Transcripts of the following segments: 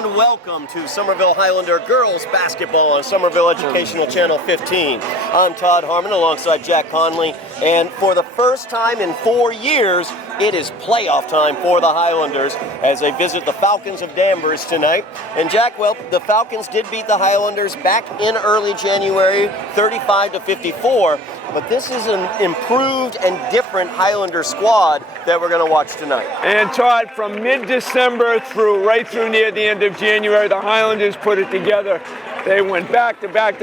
and welcome to Somerville Highlander Girls Basketball on Somerville Educational Channel 15. I'm Todd Harmon alongside Jack Connolly, and for the first time in 4 years, it is playoff time for the Highlanders as they visit the Falcons of Danvers tonight. And Jack, well, the Falcons did beat the Highlanders back in early January, 35-54, but this is an improved and different Highlander squad that we're going to watch tonight. And Todd, from mid-December right through near the end of January, the Highlanders put it together. They went back to back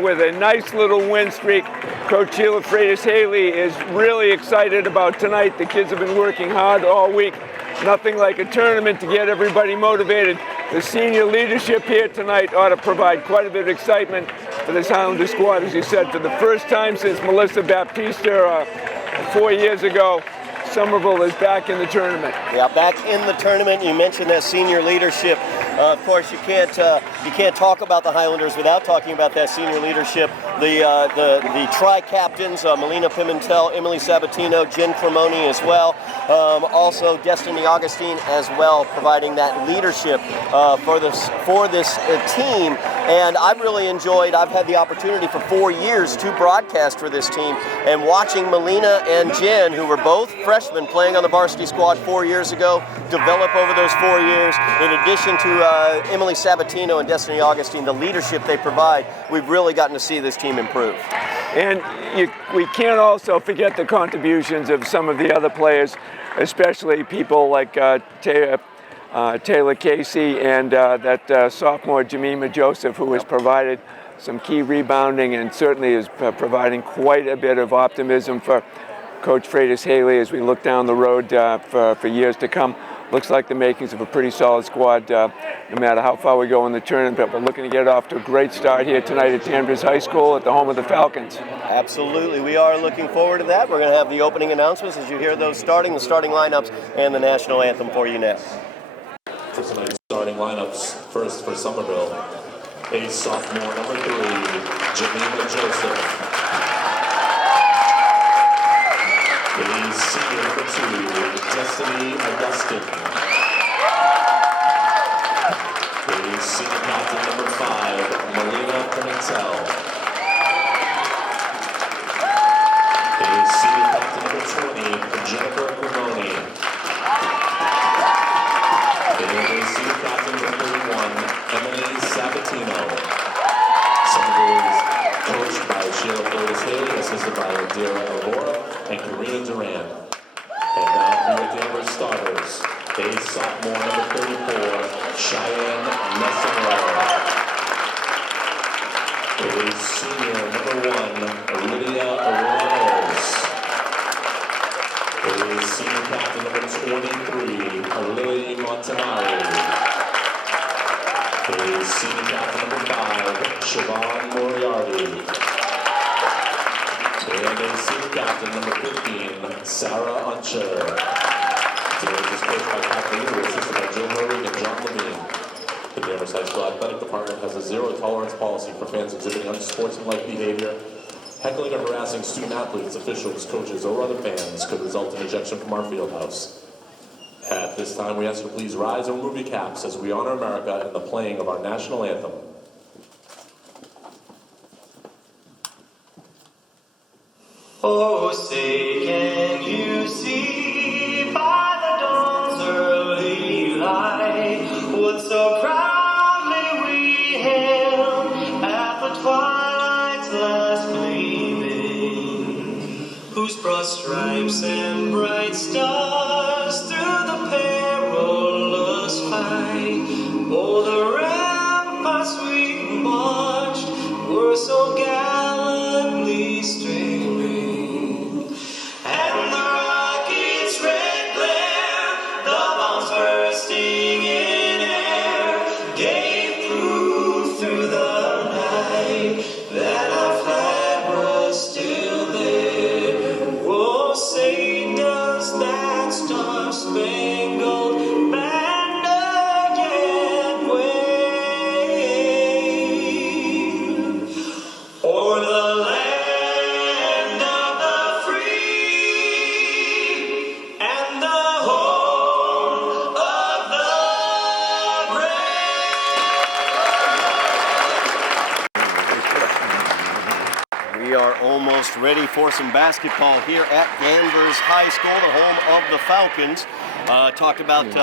with a nice little win streak. Coach Sheila Freitas-Haley is really excited about tonight. The kids have been working hard all week. Nothing like a tournament to get everybody motivated. The senior leadership here tonight ought to provide quite a bit of excitement for this Highlander squad, as you said, for the first time since Melissa Baptista 4 years ago. Somerville is back in the tournament. Yeah, back in the tournament. You mentioned that senior leadership. Of course, you can't talk about the Highlanders without talking about that senior leadership. The tri-captains, Melina Pimentel, Emily Sabatino, Jen Cremoni as well. Also Destiny Augustine as well, providing that leadership for this team. And I've really enjoyed, I've had the opportunity for 4 years to broadcast for this team, and watching Melina and Jen, who were both freshmen playing on the varsity squad 4 years ago, develop over those 4 years. In addition to Emily Sabatino and Destiny Augustine, the leadership they provide, we've really gotten to see this team improve. And we can't also forget the contributions of some of the other players, especially people like Taylor Casey and that sophomore Jemima Joseph, who has provided some key rebounding and certainly is providing quite a bit of optimism for Coach Freitas-Haley as we look down the road for years to come. Looks like the makings of a pretty solid squad, no matter how far we go in the tournament. But we're looking to get off to a great start here tonight at Danvers High School at the home of the Falcons. Absolutely, we are looking forward to that. We're going to have the opening announcements as you hear those the starting lineups, and the national anthem for you now. For tonight's starting lineups, first for Somerville, a sophomore number 3, Jemima Joseph. A senior number 2, Destiny Augustine. A senior captain number 5, Melina Pimentel. A senior captain number 20, Jennifer Cremoni. And a senior captain number 31, Emily Sabatino. Somerville is coached by Sheila Freitas-Haley, assisted by Adira Aurora and Karina Duran. And now for your Danvers starters, a sophomore number 34, Cheyenne Messamora. A senior number 1, Lydia Ramos. A senior captain number 23, Lily Montanari. A senior captain number 5, Siobhan Moriarty. And a senior captain number 15, Sarah Uncher. Danvers is coached by Kathleen Lou, assisted by Jill Hurley and John Levine. The Danvers High School Athletic Department has a zero-tolerance policy for fans exhibiting unsportsmanlike behavior. Heckling or harassing student athletes, officials, coaches, or other fans could result in ejection from our field house. At this time, we ask you to please rise and remove your caps as we honor America and the playing of our national anthem. Oh, say can you see by the dawn's early light what so proudly we hailed at the twilight's last gleaming, whose broad stripes and bright stars through the perilous fight, oh, the ramparts we marched were so gallantly streaming. And the rocket's red glare, the bombs bursting in air, gave proof through the night that our flag was still there. Oh, say does that star-spangled banner yet wave o'er the land of the free and the home of the brave? Gets ready for some basketball here at Danvers High School, the home of the Falcons.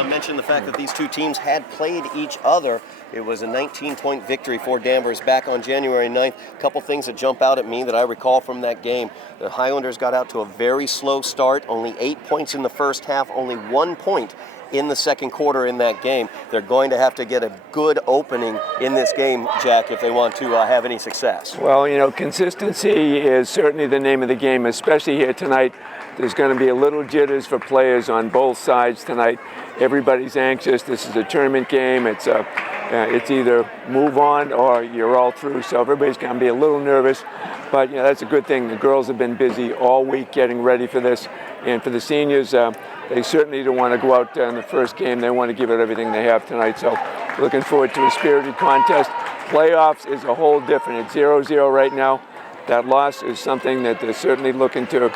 Mentioned the fact that these two teams had played each other. It was a 19-point victory for Danvers back on January 9th. A couple things that jump out at me that I recall from that game. The Highlanders got out to a very slow start, only 8 points in the first half, only 1 point in the second quarter in that game. They're going to have to get a good opening in this game, Jack, if they want to have any success. Well, you know, consistency is certainly the name of the game, especially here tonight. There's going to be a little jitters for players on both sides tonight. Everybody's anxious. This is a tournament game. It's either move on or you're all through. So everybody's going to be a little nervous. But, you know, that's a good thing. The girls have been busy all week getting ready for this. And for the seniors, they certainly don't want to go out in the first game. They want to give it everything they have tonight. So looking forward to a spirited contest. Playoffs is a whole different. It's 0-0 right now. That loss is something that they're certainly looking to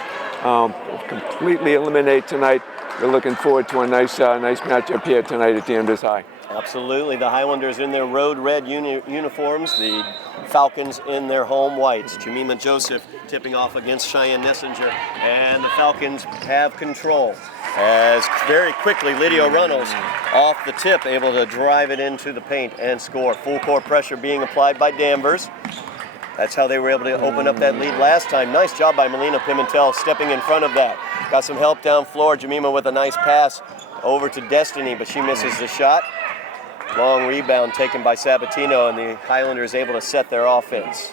completely eliminate tonight. We're looking forward to a nice matchup here tonight at Danvers High. Absolutely. The Highlanders in their road red uniforms, the Falcons in their home whites. Jemima Joseph tipping off against Cheyenne Nessinger, and the Falcons have control. As very quickly, Lydia Runnels off the tip, able to drive it into the paint and score. Full court pressure being applied by Danvers. That's how they were able to open up that lead last time. Nice job by Melina Pimentel stepping in front of that. Got some help down floor. Jemima with a nice pass over to Destiny, but she misses the shot. Long rebound taken by Sabatino, and the Highlanders able to set their offense.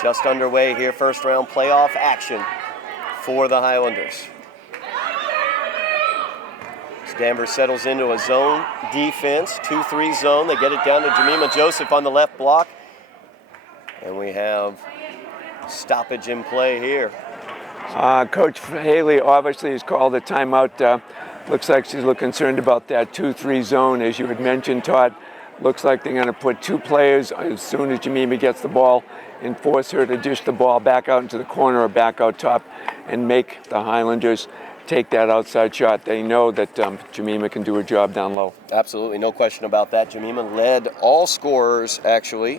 Just underway here, first round playoff action for the Highlanders. As Danvers settles into a zone defense, 2-3 zone. They get it down to Jemima Joseph on the left block. And we have stoppage in play here. Coach Haley obviously has called a timeout. Looks like she's a little concerned about that 2-3 zone, as you had mentioned, Todd. Looks like they're going to put two players as soon as Jemima gets the ball and force her to dish the ball back out into the corner or back out top and make the Highlanders take that outside shot. They know that Jemima can do her job down low. Absolutely, no question about that. Jemima led all scorers, actually,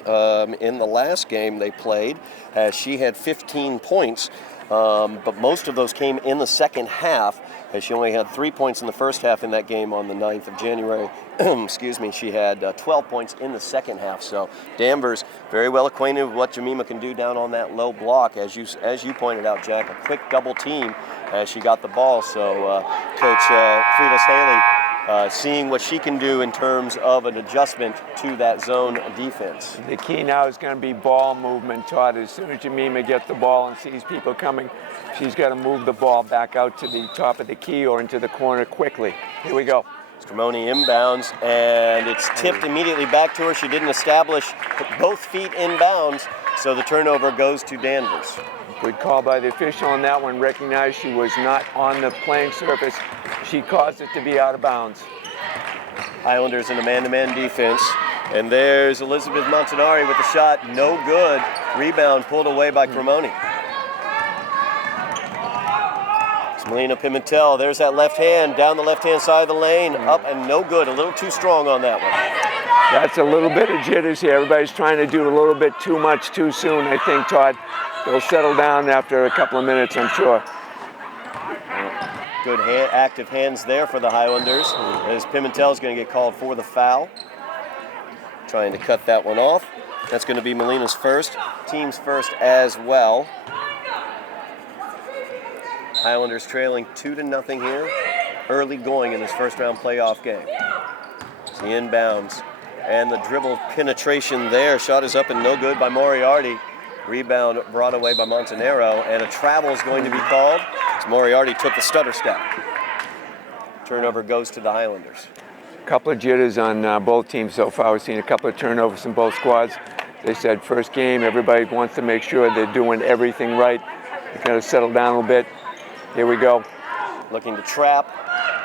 in the last game they played, as she had 15 points. But most of those came in the second half, as she only had 3 points in the first half in that game on the 9th of January. Excuse me, she had 12 points in the second half. So Danvers very well acquainted with what Jemima can do down on that low block. As you pointed out, Jack, a quick double team as she got the ball. So Coach Friedel Haley seeing what she can do in terms of an adjustment to that zone defense. The key now is going to be ball movement, Todd. As soon as Jemima gets the ball and sees people coming, she's got to move the ball back out to the top of the key or into the corner quickly. Here we go. Scrimoni inbounds, and it's tipped immediately back to her. She didn't establish both feet inbounds, so the turnover goes to Danvers. Good call by the official on that one. Recognized she was not on the playing surface. She caused it to be out of bounds. Highlanders in a man-to-man defense. And there's Elizabeth Montanari with the shot. No good. Rebound pulled away by Cremoni. It's Melina Pimentel. There's that left hand down the left-hand side of the lane. Up and no good. A little too strong on that one. That's a little bit of jitters here. Everybody's trying to do a little bit too much too soon, I think, Todd. They'll settle down after a couple of minutes, I'm sure. Good active hands there for the Highlanders, as Pimentel's going to get called for the foul. Trying to cut that one off. That's going to be Melina's first, team's first as well. Highlanders trailing 2-0 here, early going in this first round playoff game. It's the inbounds and the dribble penetration there. Shot is up and no good by Moriarty. Rebound brought away by Montanaro, and a travel is going to be called as Moriarty took the stutter step. Turnover goes to the Highlanders. A couple of jitters on both teams so far. We've seen a couple of turnovers in both squads. They said first game, everybody wants to make sure they're doing everything right. They kind of settle down a little bit. Here we go. Looking to trap,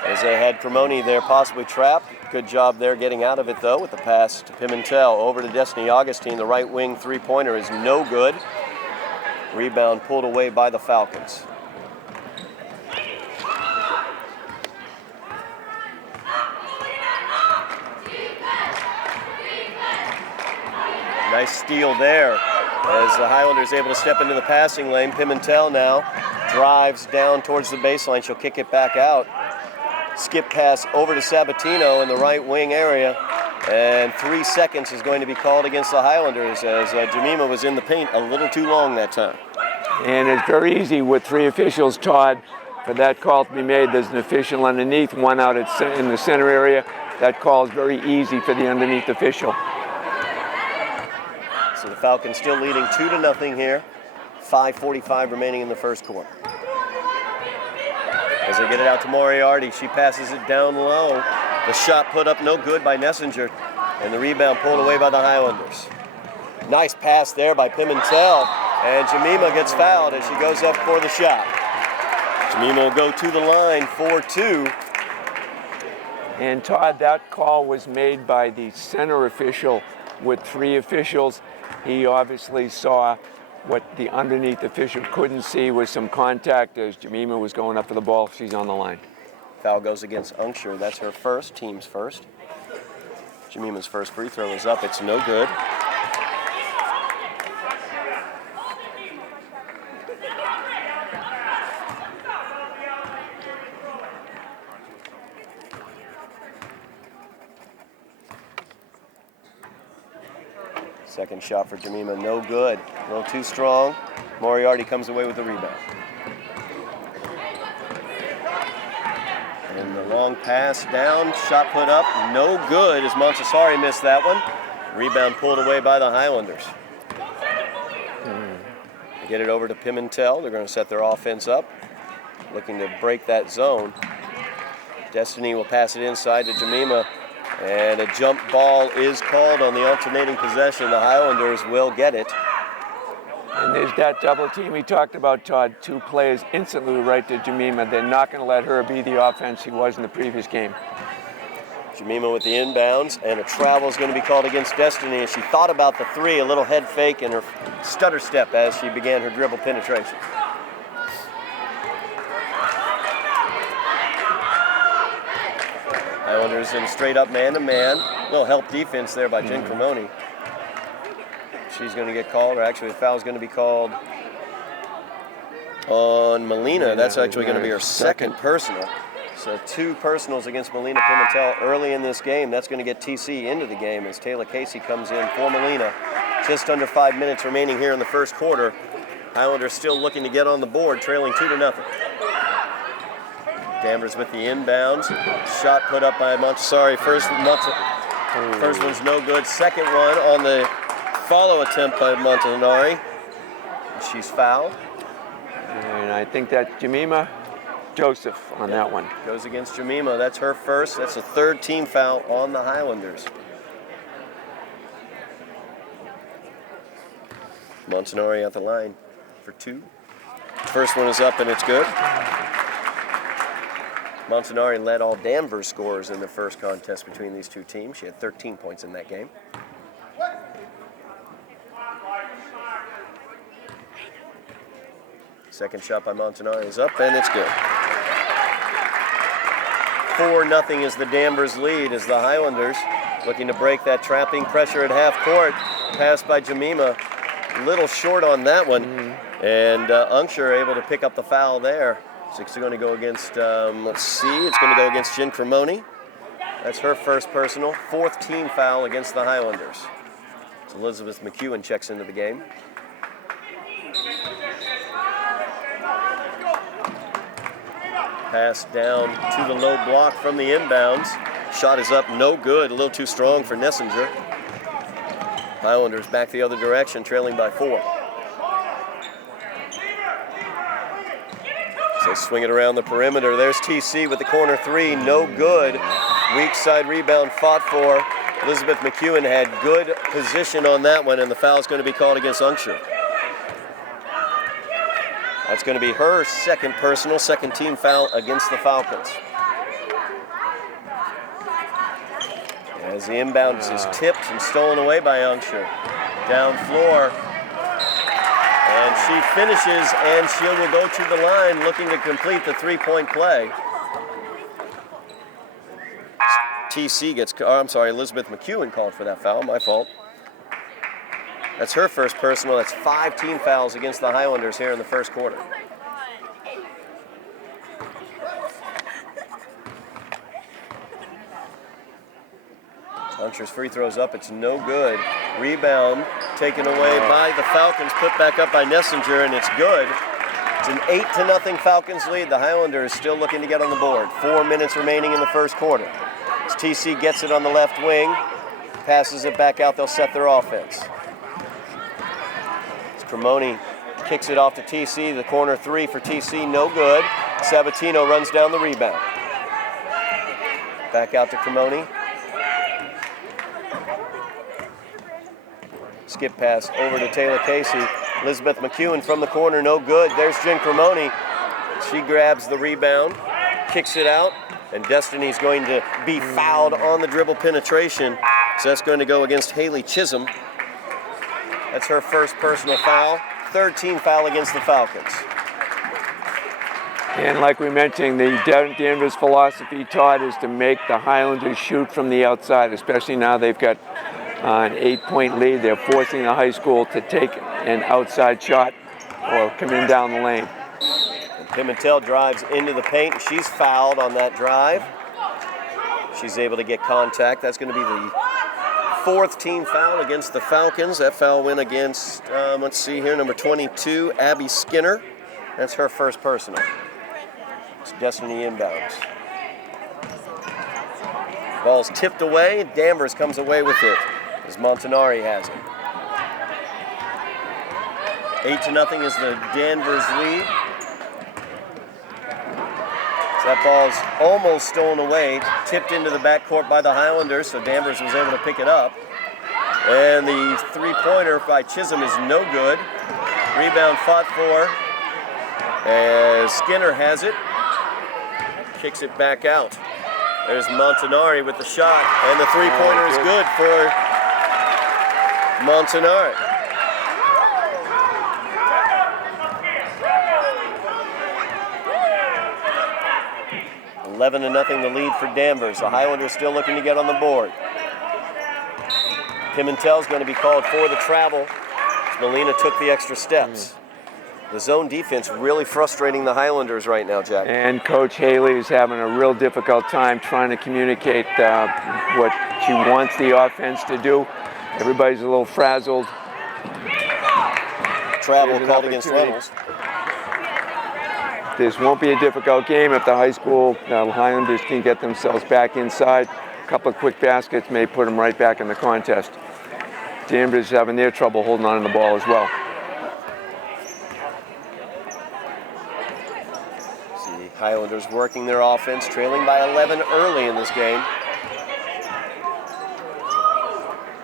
as they had Cremoni there possibly trapped. Good job there getting out of it, though, with the pass to Pimentel. Over to Destiny Augustine. The right wing three-pointer is no good. Rebound pulled away by the Falcons. Nice steal there. As the Highlanders able to step into the passing lane, Pimentel now drives down towards the baseline. She'll kick it back out. Skip pass over to Sabatino in the right wing area. And 3 seconds is going to be called against the Highlanders as Jemima was in the paint a little too long that time. And it's very easy with 3 officials, Todd, for that call to be made. There's an official underneath, one out in the center area. That call is very easy for the underneath official. So the Falcons still leading 2-0 here. 5:45 remaining in the first quarter. As they get it out to Moriarty, she passes it down low. The shot put up no good by Nessinger, and the rebound pulled away by the Highlanders. Nice pass there by Pimentel, and Jemima gets fouled as she goes up for the shot. Jemima will go to the line for 2. And Todd, that call was made by the center official with 3 officials. He obviously saw what the underneath official couldn't see was some contact as Jemima was going up for the ball. She's on the line. Foul goes against Unkshur. That's her first, team's first. Jemima's first free throw is up. It's no good. Second shot for Jemima, no good. A little too strong. Moriarty comes away with the rebound. And the long pass down, shot put up, no good as Montessori missed that one. Rebound pulled away by the Highlanders. They get it over to Pimentel. They're going to set their offense up, looking to break that zone. Destiny will pass it inside to Jemima. And a jump ball is called on the alternating possession. The Highlanders will get it. And there's that double team we talked about, Todd. 2 players instantly right to Jemima. They're not going to let her be the offense she was in the previous game. Jemima with the inbounds, and a travel is going to be called against Destiny. And she thought about the 3, a little head fake and her stutter step as she began her dribble penetration. Highlanders in straight up man-to-man. A little help defense there by Jen Cremoni. She's going to get called, or actually the foul is going to be called on Melina. That's actually going to be her second personal. So 2 personals against Melina Pimentel early in this game. That's going to get TC into the game as Taylor Casey comes in for Melina. Just under 5 minutes remaining here in the first quarter. Highlanders still looking to get on the board, trailing 2-0. Danvers with the inbounds. Shot put up by Montessori. First one's no good. Second one on the follow attempt by Montanari. She's fouled. And I think that's Jemima Joseph on that one. Goes against Jemima. That's her first. That's a 3rd team foul on the Highlanders. Montanari at the line for 2. First one is up and it's good. Montanari led all Danvers scorers in the first contest between these 2 teams. She had 13 points in that game. Second shot by Montanari is up, and it's good. 4-0 is the Danvers lead as the Highlanders looking to break that trapping pressure at half court. Pass by Jemima, a little short on that one. And Unkshur able to pick up the foul there. So it's going to go against, let's see, it's going to go against Jen Cremoni. That's her first personal. 4th team foul against the Highlanders. So Elizabeth McEwen checks into the game. Pass down to the low block from the inbounds. Shot is up, no good, a little too strong for Nessinger. Highlanders back the other direction, trailing by 4. So they swing it around the perimeter. There's TC with the corner 3, no good. Weak side rebound fought for. Elizabeth McEwen had good position on that one, and the foul is going to be called against Unkshur. That's going to be her second personal, 2nd team foul against the Falcons. As the inbound is tipped and stolen away by Unkshur. Down floor. And she finishes, and she will go to the line looking to complete the 3-point play. TC gets, Elizabeth McEwen called for that foul, my fault. That's her first personal. That's 5 team fouls against the Highlanders here in the first quarter. Hunter's free throws up. It's no good. Rebound taken away by the Falcons. Put back up by Nessinger, and it's good. It's an 8-0 Falcons lead. The Highlanders still looking to get on the board. 4 minutes remaining in the first quarter. As TC gets it on the left wing, passes it back out, they'll set their offense. As Cremoni kicks it off to TC, the corner three for TC, no good. Sabatino runs down the rebound. Back out to Cremoni. Skip pass over to Taylor Casey. Elizabeth McEwen from the corner, no good. There's Jen Cremoni. She grabs the rebound, kicks it out, and Destiny's going to be fouled on the dribble penetration. So that's going to go against Haley Chisholm. That's her first personal foul. Third team foul against the Falcons. And like we mentioned, the Danvers philosophy, Todd, is to make the Highlanders shoot from the outside, especially now they've got an 8-point lead. They're forcing the high school to take an outside shot or come in down the lane. And Pimentel drives into the paint. She's fouled on that drive. She's able to get contact. That's going to be the fourth team foul against the Falcons. That foul went against, let's see here, number 22, Abby Skinner. That's her first personal. It's Destiny inbounds. Ball's tipped away. Danvers comes away with it as Montanari has it. 8-0 is the Danvers lead. So that ball's almost stolen away, tipped into the backcourt by the Highlanders, so Danvers was able to pick it up. And the three-pointer by Chisholm is no good. Rebound fought for as Skinner has it. Kicks it back out. There's Montanari with the shot, and the three-pointer is good for Montanari. 11-0 the lead for Danvers. The Highlanders still looking to get on the board. Pimentel's going to be called for the travel. Melina took the extra steps. The zone defense really frustrating the Highlanders right now, Jack. And Coach Haley is having a real difficult time trying to communicate what she wants the offense to do. Everybody's a little frazzled. Travel called against Reynolds. This won't be a difficult game if the high school Highlanders can get themselves back inside. A couple of quick baskets may put them right back in the contest. Danvers is having their trouble holding on to the ball as well. See Highlanders working their offense, trailing by 11 early in this game.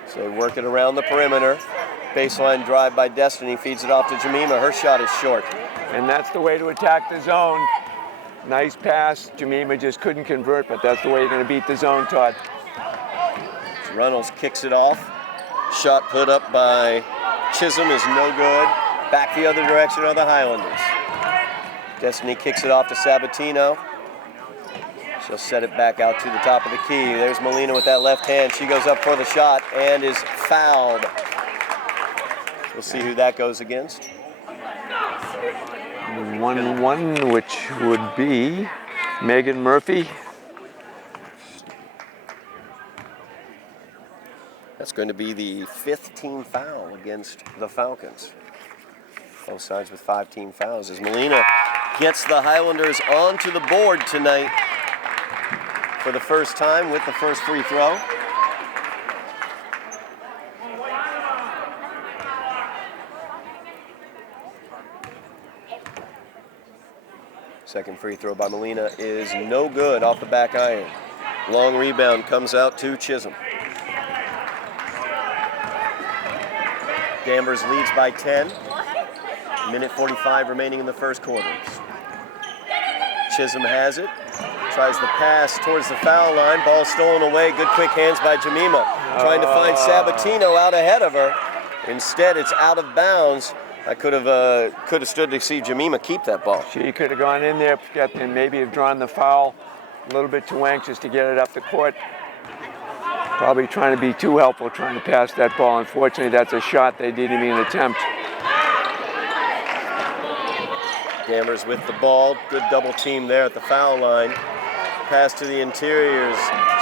So they work it around the perimeter. Baseline drive by Destiny, feeds it off to Jemima. Her shot is short. And that's the way to attack the zone. Nice pass. Jemima just couldn't convert, but that's the way you're going to beat the zone, Todd. Reynolds kicks it off. Shot put up by Chisholm is no good. Back the other direction are the Highlanders. Destiny kicks it off to Sabatino. She'll set it back out to the top of the key. There's Melina with that left hand. She goes up for the shot and is fouled. We'll see who that goes against. 1-1, which would be Megan Murphy. That's going to be the fifth team foul against the Falcons. Both sides with 5 team fouls as Melina gets the Highlanders onto the board tonight for the first time with the first free throw. Second free throw by Melina is no good off the back iron. Long rebound comes out to Chisholm. Danvers leads by 10. Minute 45 remaining in the first quarter. Chisholm has it. Tries the pass towards the foul line. Ball stolen away. Good quick hands by Jemima. Trying to find Sabatino out ahead of her. Instead, it's out of bounds. I could have stood to see Jemima keep that ball. She could have gone in there and maybe have drawn the foul. A little bit too anxious to get it up the court. Probably trying to be too helpful, trying to pass that ball. Unfortunately, that's a shot they didn't even attempt. Danvers with the ball. Good double team there at the foul line. Pass to the interiors.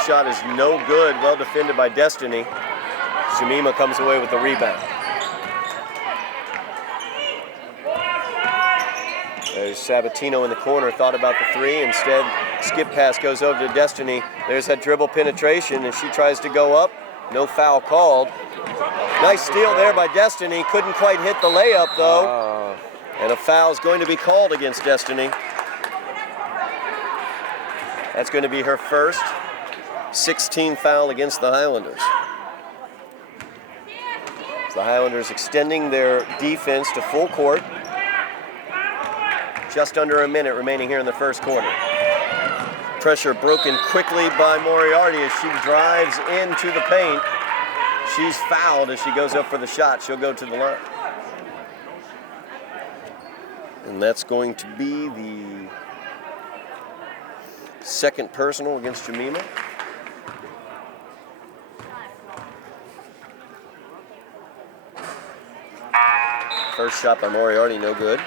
Shot is no good. Well defended by Destiny. Shamima comes away with the rebound. There's Sabatino in the corner, thought about the three. Instead, skip pass goes over to Destiny. There's that dribble penetration, and she tries to go up. No foul called. Nice steal there by Destiny. Couldn't quite hit the layup, though. And a foul is going to be called against Destiny. That's going to be her first 16th foul against the Highlanders. The Highlanders extending their defense to full court. Just under a minute remaining here in the first quarter. Pressure broken quickly by Moriarty as she drives into the paint. She's fouled as she goes up for the shot. She'll go to the line. And that's going to be the second personal against Jemima. First shot by Moriarty, no good.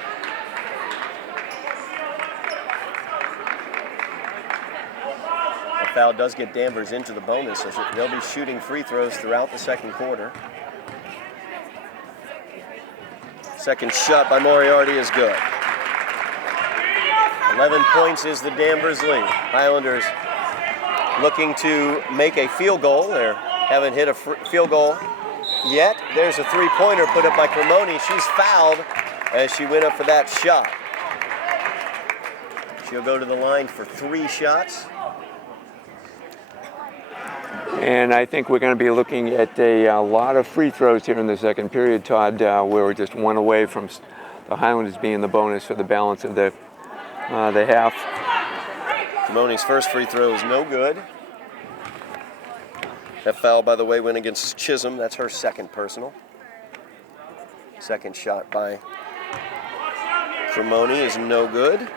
The foul does get Danvers into the bonus, so they'll be shooting free throws throughout the second quarter. Second shot by Moriarty is good. 11 points is the Danvers lead. Highlanders looking to make a field goal. They haven't hit a field goal yet. There's a three-pointer put up by Cremoni. She's fouled as she went up for that shot. She'll go to the line for 3 shots. And I think we're going to be looking at a lot of free throws here in the second period, Todd, where we're just one away from the Highlanders being the bonus for the balance of the half. Cremoni's first free throw is no good. That foul, by the way, went against Chisholm. That's her second personal. Second shot by Cremoni is no good.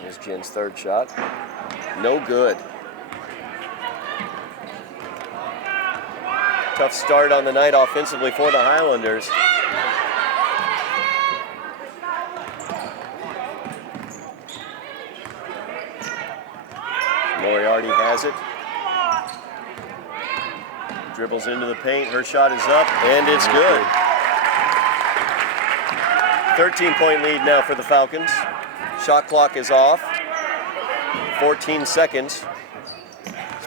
Here's Jen's third shot. No good. Tough start on the night offensively for the Highlanders. Moriarty has it. Dribbles into the paint. Her shot is up, and it's good. 13-point lead now for the Falcons. Shot clock is off. 14 seconds.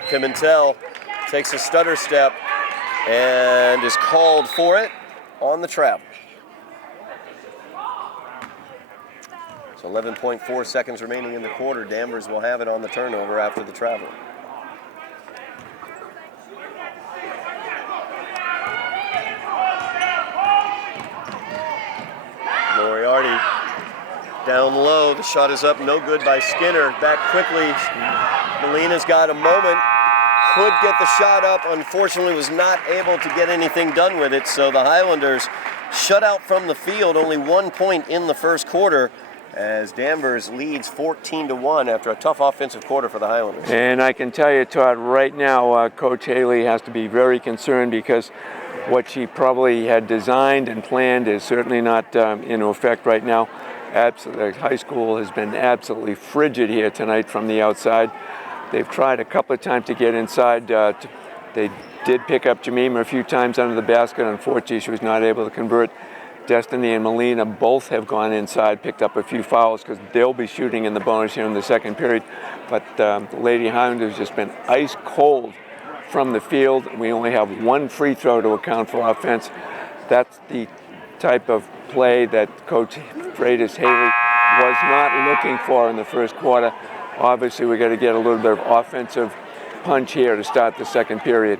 Pimentel takes a stutter step and is called for it on the travel. So 11.4 seconds remaining in the quarter. Danvers will have it on the turnover after the travel. Moriarty down low. The shot is up, no good by Skinner. Back quickly. Molina's got a moment. Could get the shot up. Unfortunately, was not able to get anything done with it. So the Highlanders shut out from the field. Only 1 point in the first quarter, as Danvers leads 14-1 after a tough offensive quarter for the Highlanders. And I can tell you, Todd, right now, Coach Haley has to be very concerned because what she probably had designed and planned is certainly not in effect right now. Absolutely, high school has been absolutely frigid here tonight from the outside. They've tried a couple of times to get inside. They did pick up Jemima a few times under the basket. Unfortunately, she was not able to convert. Destiny and Molina both have gone inside, picked up a few fouls because they'll be shooting in the bonus here in the second period. But the Lady Highlanders have just been ice cold from the field. We only have 1 free throw to account for offense. That's the type of play that Coach Freitas Haley was not looking for in the first quarter. Obviously, we got to get a little bit of offensive punch here to start the second period.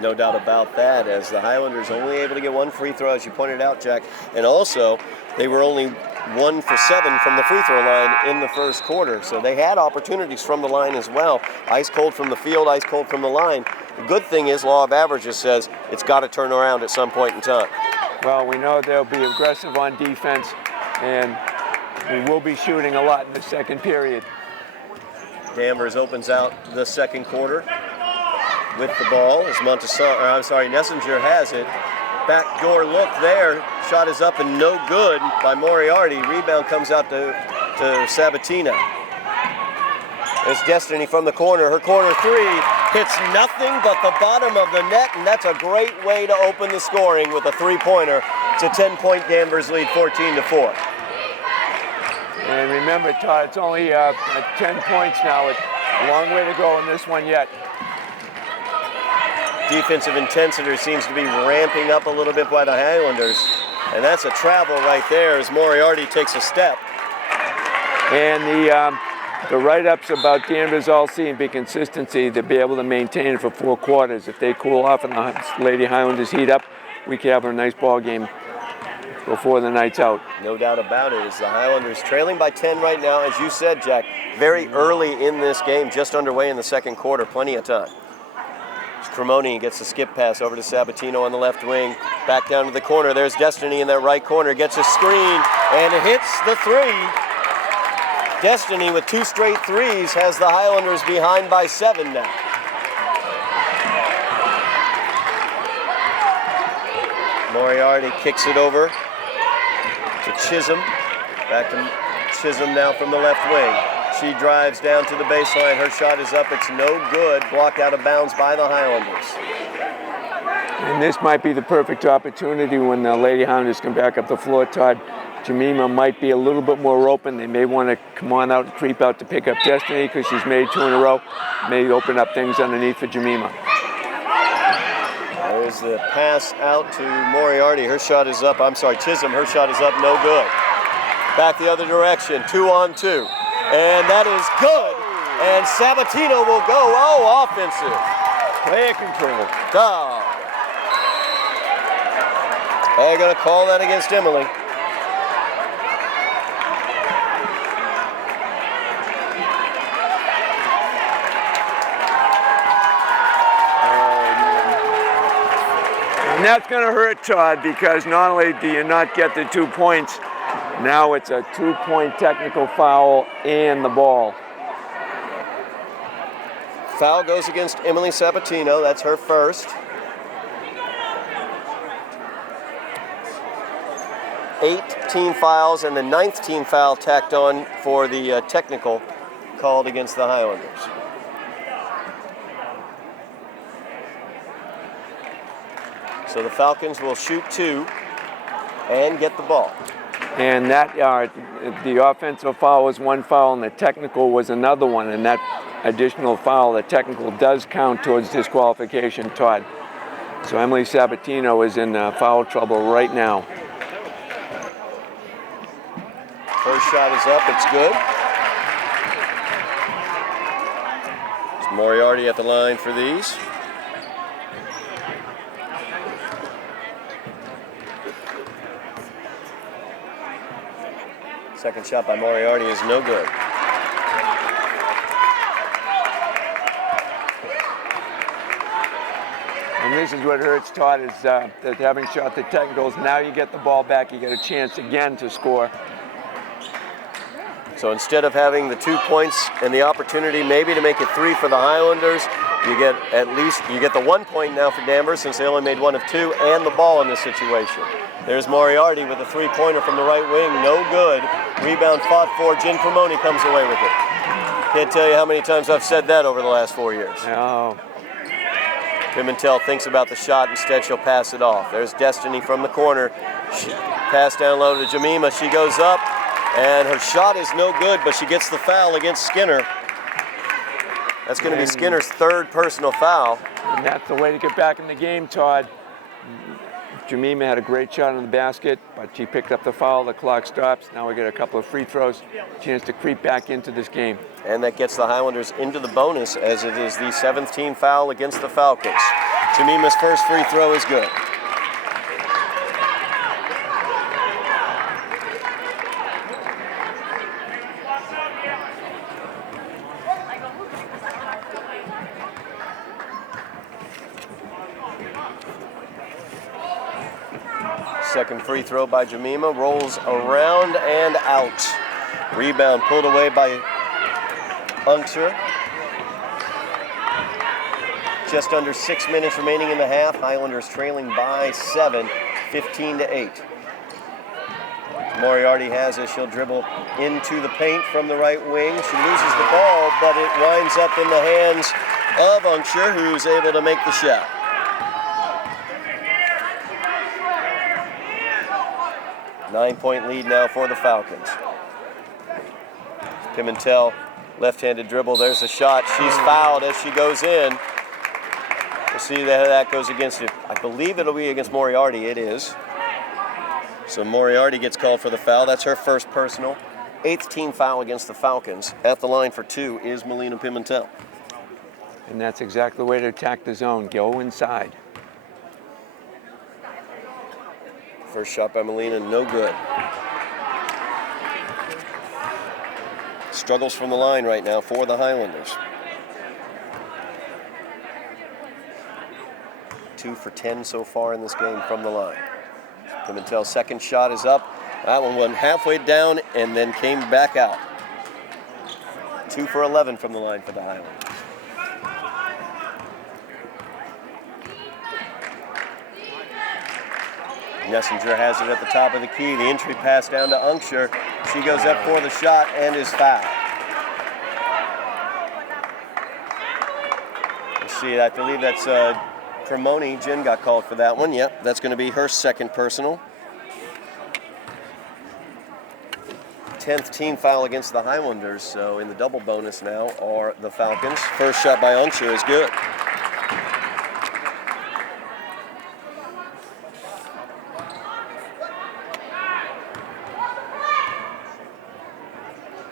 No doubt about that, as the Highlanders only able to get 1 free throw, as you pointed out, Jack. And also, they were only 1 for 7 from the free throw line in the first quarter. So they had opportunities from the line as well. Ice cold from the field, ice cold from the line. The good thing is law of averages says it's got to turn around at some point in time. Well, we know they'll be aggressive on defense, and we will be shooting a lot in the second period. Danvers opens out the second quarter with the ball as Nessinger has it. Backdoor look there. Shot is up and no good by Moriarty. Rebound comes out to Sabatino. There's Destiny from the corner. Her corner three hits nothing but the bottom of the net, and that's a great way to open the scoring with a three-pointer. It's a 10-point Danvers lead, 14-4. And remember, Todd, it's only 10 points now. It's a long way to go in this one yet. Defensive intensity seems to be ramping up a little bit by the Highlanders. And that's a travel right there as Moriarty takes a step. And the write-ups about Danvers all seem to be consistency to be able to maintain it for 4 quarters. If they cool off and the Lady Highlanders heat up, we could have a nice ball game before the night's out. No doubt about it. As the Highlanders trailing by 10 right now, as you said, Jack, very early in this game, just underway in the second quarter, plenty of time. Cremoni gets the skip pass over to Sabatino on the left wing. Back down to the corner. There's Destiny in that right corner. Gets a screen and hits the three. Destiny with 2 straight threes has the Highlanders behind by 7 now. Moriarty kicks it over to Chisholm. Back to Chisholm now from the left wing. She drives down to the baseline. Her shot is up. It's no good. Blocked out of bounds by the Highlanders. And this might be the perfect opportunity when the Lady Highlanders come back up the floor, Todd. Jemima might be a little bit more open. They may want to come on out and creep out to pick up Destiny because she's made 2 in a row. May open up things underneath for Jemima. There's the pass out to Moriarty. Her shot is up. Chisholm. Her shot is up. No good. Back the other direction. 2 on 2. And that is good. And Sabatino will go. Oh, offensive. Player control. Down. They're going to call that against Emily. And that's going to hurt, Todd, because not only do you not get the 2 points, now it's a 2-point technical foul and the ball. Foul goes against Emily Sabatino. That's her first. 8 team fouls and the 9th team foul tacked on for the technical called against the Highlanders. So the Falcons will shoot 2 and get the ball. And that the offensive foul was 1 foul and the technical was another one, and that additional foul, the technical, does count towards disqualification, Todd. So Emily Sabatino is in foul trouble right now. First shot is up, it's good. It's Moriarty at the line for these. Second shot by Moriarty is no good. And this is what hurts, Todd, is that having shot the technicals, now you get the ball back, you get a chance again to score. So instead of having the 2 points and the opportunity maybe to make it 3 for the Highlanders, you get the 1 point now for Danvers since they only made 1 of 2 and the ball in this situation. There's Moriarty with a 3-pointer from the right wing, no good. Rebound fought for. Jen Cremoni comes away with it. Can't tell you how many times I've said that over the last 4 years. Oh. Pimentel thinks about the shot. Instead, she'll pass it off. There's Destiny from the corner. She pass down low to Jemima. She goes up, and her shot is no good, but she gets the foul against Skinner. That's going to be Skinner's 3rd personal foul. And that's the way to get back in the game, Todd. Jemima had a great shot on the basket, but she picked up the foul. The clock stops. Now we get a couple of free throws. Chance to creep back into this game. And that gets the Highlanders into the bonus as it is the 7th team foul against the Falcons. Jemima's first free throw is good. Second free throw by Jemima, rolls around and out. Rebound pulled away by Unksher. Just under 6 minutes remaining in the half. Highlanders trailing by 7, 15-8. Moriarty has it. She'll dribble into the paint from the right wing. She loses the ball, but it winds up in the hands of Unksher, who's able to make the shot. Nine-point lead now for the Falcons. Pimentel, left-handed dribble. There's a shot. She's fouled as she goes in. We'll see that that goes against it. I believe it'll be against Moriarty. It is. So Moriarty gets called for the foul. That's her first personal. 8th team foul against the Falcons. At the line for 2 is Melina Pimentel. And that's exactly the way to attack the zone. Go inside. First shot by Melina, no good. Struggles from the line right now for the Highlanders. 2 for 10 so far in this game from the line. Pimentel's second shot is up. That one went halfway down and then came back out. 2 for 11 from the line for the Highlanders. Nessinger has it at the top of the key. The entry pass down to Unksher. She goes up for the shot and is fouled. You see, I believe that's Cremoni. Jen got called for that one. Yep, that's going to be her second personal. 10th team foul against the Highlanders, so in the double bonus now are the Falcons. First shot by Unksher is good.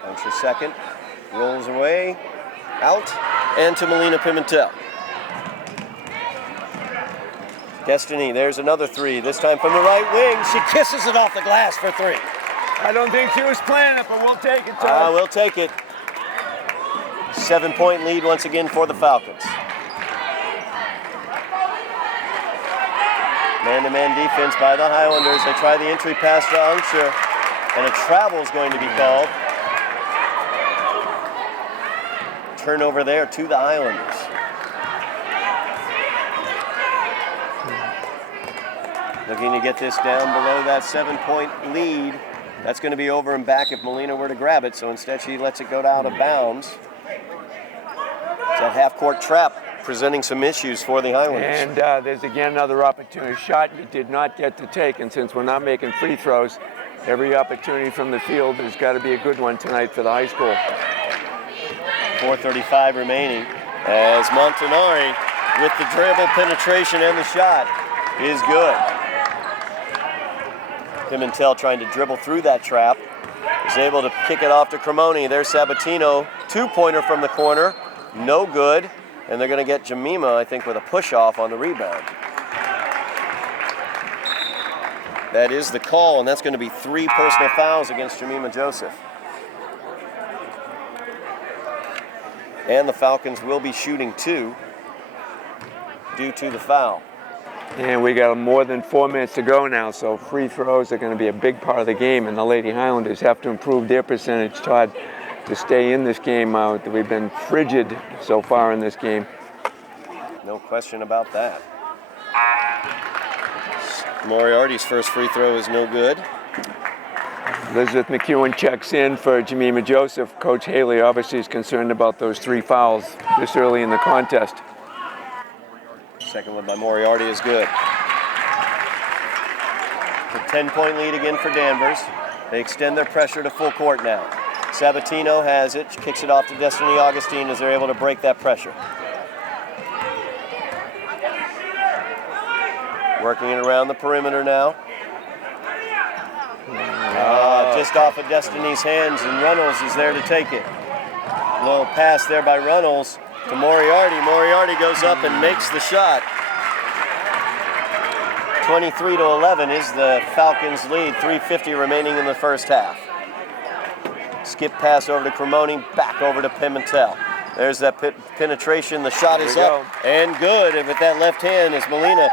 Unksher second, rolls away, out, and to Melina Pimentel. Destiny, there's another 3, this time from the right wing. She kisses it off the glass for 3. I don't think she was planning it, but we'll take it, Todd. We'll take it. 7-point lead once again for the Falcons. Man-to-man defense by the Highlanders. They try the entry pass to Unksher, and a travel is going to be called. Turnover there to the Highlanders. Looking to get this down below that 7-point lead. That's going to be over and back if Melina were to grab it, so instead she lets it go out of bounds. It's a half-court trap presenting some issues for the Highlanders. And there's again another opportunity. Shot you did not get to take, and since we're not making free throws, every opportunity from the field has got to be a good one tonight for the high school. 4:35 remaining as Montanari with the dribble, penetration, and the shot is good. Pimentel trying to dribble through that trap. Is able to kick it off to Cremoni. There's Sabatino, 2-pointer from the corner, no good. And they're going to get Jemima, I think, with a push-off on the rebound. That is the call, and that's going to be 3 personal fouls against Jemima Joseph. And the Falcons will be shooting 2 due to the foul. And we got more than 4 minutes to go now, so free throws are going to be a big part of the game, and the Lady Highlanders have to improve their percentage, Todd, to stay in this game. We've been frigid so far in this game. No question about that. Moriarty's first free throw is no good. Elizabeth McEwen checks in for Jemima Joseph. Coach Haley obviously is concerned about those 3 fouls this early in the contest. Second one by Moriarty is good. A 10-point lead again for Danvers. They extend their pressure to full court now. Sabatino has it, kicks it off to Destiny Augustine as they're able to break that pressure. Working it around the perimeter now. Just off of Destiny's hands, and Reynolds is there to take it. A little pass there by Reynolds to Moriarty. Moriarty goes up and makes the shot. 23-11 is the Falcons' lead. 3:50 remaining in the first half. Skip pass over to Cremoni, back over to Pimentel. There's that penetration. The shot is up and good. And with that left hand, as Melina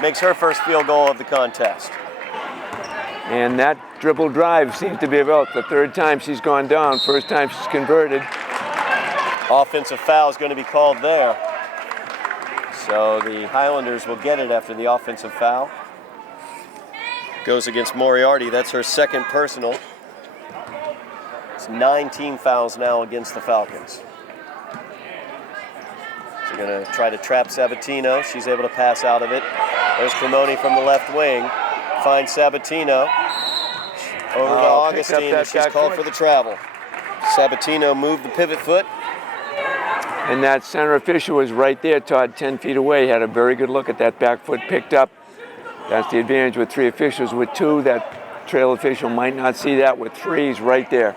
makes her first field goal of the contest. And that dribble drive seems to be about the 3rd time she's gone down. First time she's converted. Offensive foul is going to be called there. So the Highlanders will get it after the offensive foul. Goes against Moriarty. That's her second personal. It's 9 team fouls now against the Falcons. So they're going to try to trap Sabatino. She's able to pass out of it. There's Connolly from the left wing. Finds Sabatino. Over to Augustine, and she's called for the travel. Sabatino moved the pivot foot. And that center official was right there, Todd, 10 feet away. Had a very good look at that back foot picked up. That's the advantage with 3 officials. With 2, that trail official might not see that. With 3, he's right there.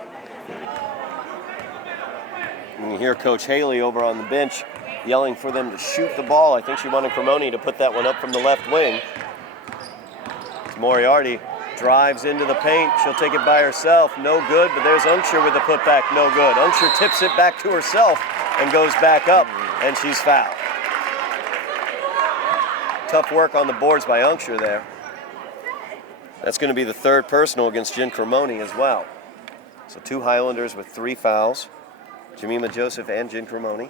And you hear Coach Haley over on the bench yelling for them to shoot the ball. I think she wanted Cremoni to put that one up from the left wing. Moriarty drives into the paint. She'll take it by herself. No good, but there's Unsher with the putback. No good. Unsher tips it back to herself and goes back up, and she's fouled. Tough work on the boards by Unsher there. That's going to be the 3rd personal against Jen Cremoni as well. So 2 Highlanders with 3 fouls. Jemima Joseph and Jen Cremoni.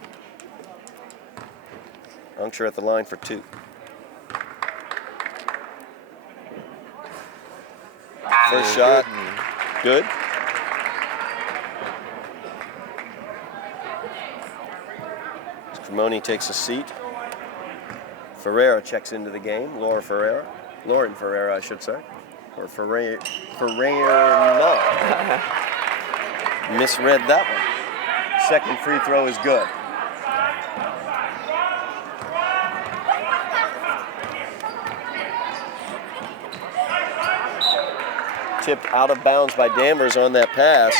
Unsher at the line for 2. First shot, good. Cremoni takes a seat. Ferreira checks into the game. Lauren Ferreira, I should say. Or Ferreira, no. Misread that one. Second free throw is good. Tipped out of bounds by Danvers on that pass.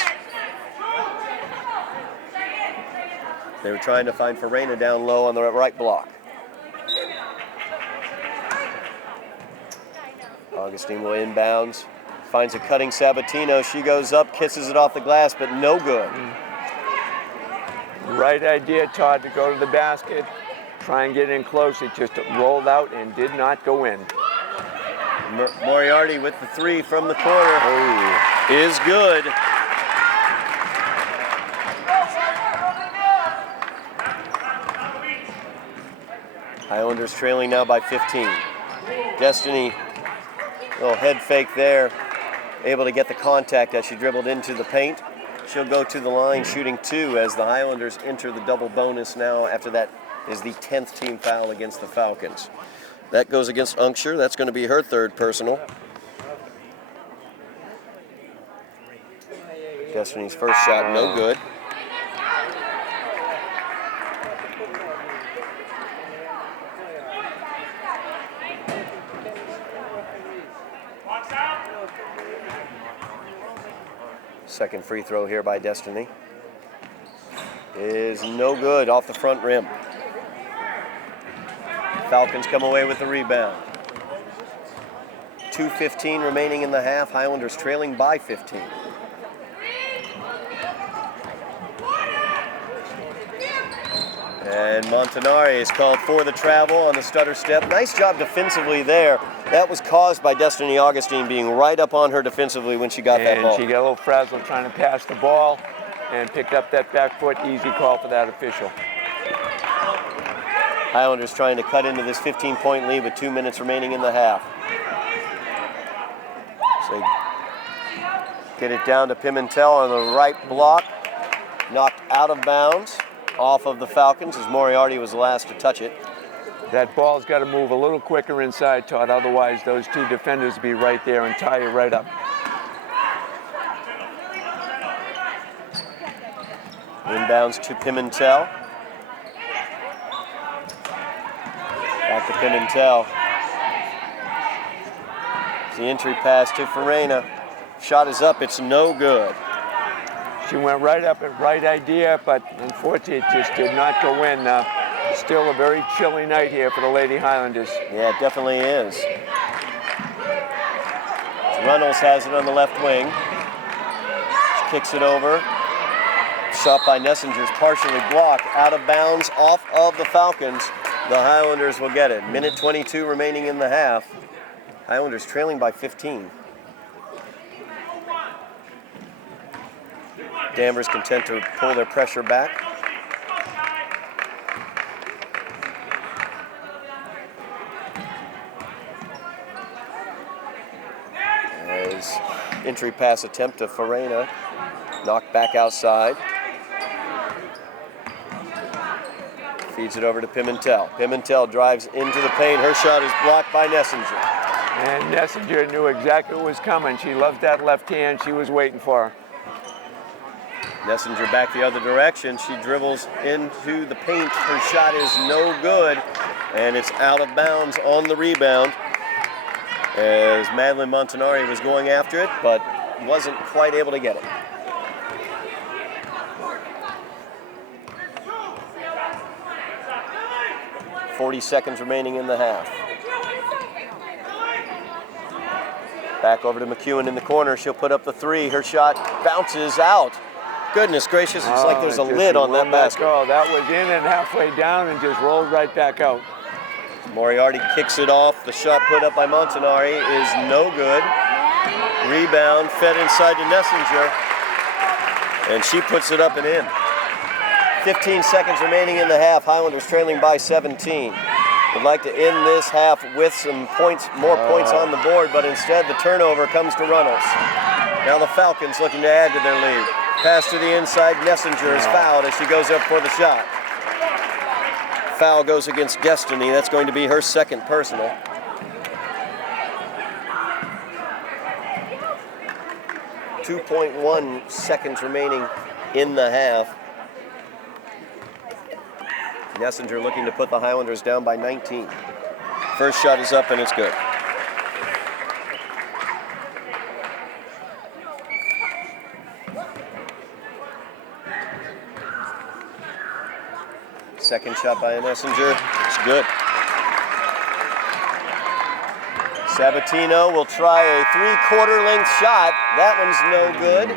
They were trying to find Ferreira down low on the right block. Augustine will inbounds. Finds a cutting Sabatino. She goes up, kisses it off the glass, but no good. Right idea, Todd, to go to the basket, try and get in close. It just rolled out and did not go in. Moriarty with the 3 from the corner. Is good. Highlanders trailing now by 15. Destiny, little head fake there. Able to get the contact as she dribbled into the paint. She'll go to the line shooting 2 as the Highlanders enter the double bonus now. After that is the 10th team foul against the Falcons. That goes against Unsher. That's going to be her 3rd personal. Destiny's first shot, no good. Second free throw here by Destiny is no good, off the front rim. Falcons come away with the rebound. 2:15 remaining in the half. Highlanders trailing by 15. And Montanari is called for the travel on the stutter step. Nice job defensively there. That was caused by Destiny Augustine being right up on her defensively when she got that ball. And she got a little frazzled trying to pass the ball and picked up that back foot. Easy call for that official. Highlanders trying to cut into this 15-point lead with 2 minutes remaining in the half. So get it down to Pimentel on the right block. Knocked out of bounds off of the Falcons as Moriarty was the last to touch it. That ball's got to move a little quicker inside, Todd. Otherwise, those 2 defenders will be right there and tie you right up. Inbounds to Pimentel. Back to Pimentel. The entry pass to Ferreira. Shot is up, it's no good. She went right up at right idea, but unfortunately it just did not go in. Still a very chilly night here for the Lady Highlanders. Yeah, it definitely is. Runnels has it on the left wing. She kicks it over. Shot by Nessinger's partially blocked. Out of bounds off of the Falcons. The Highlanders will get it. Minute 22 remaining in the half. Highlanders trailing by 15. Danvers content to pull their pressure back. entry pass attempt to Farina. Knocked back outside. Feeds it over to Pimentel. Pimentel drives into the paint. Her shot is blocked by Nessinger. And Nessinger knew exactly what was coming. She loved that left hand. She was waiting for her. Nessinger back the other direction. She dribbles into the paint. Her shot is no good, and it's out of bounds on the rebound as Madeline Montanari was going after it, but wasn't quite able to get it. .40 seconds remaining in the half. Back over to McEwen in the corner. She'll put up the three. Her shot bounces out. Goodness gracious, it's like there's a lid on that basket. That was in and halfway down and just rolled right back out. Moriarty kicks it off. The shot put up by Montanari is no good. Rebound fed inside to Nessinger, and she puts it up and in. 15 seconds remaining in the half. Highlanders trailing by 17. Would like to end this half with some points, more points on the board, but instead the turnover comes to Runnels. Now the Falcons looking to add to their lead. Pass to the inside. Nessinger is fouled as she goes up for the shot. Foul goes against Destiny. That's going to be her second personal. .1 seconds remaining in the half. Nessinger looking to put the Highlanders down by 19. First shot is up and it's good. Second shot by Nessinger, it's good. Sabatino will try a 3/4 length shot. That one's no good.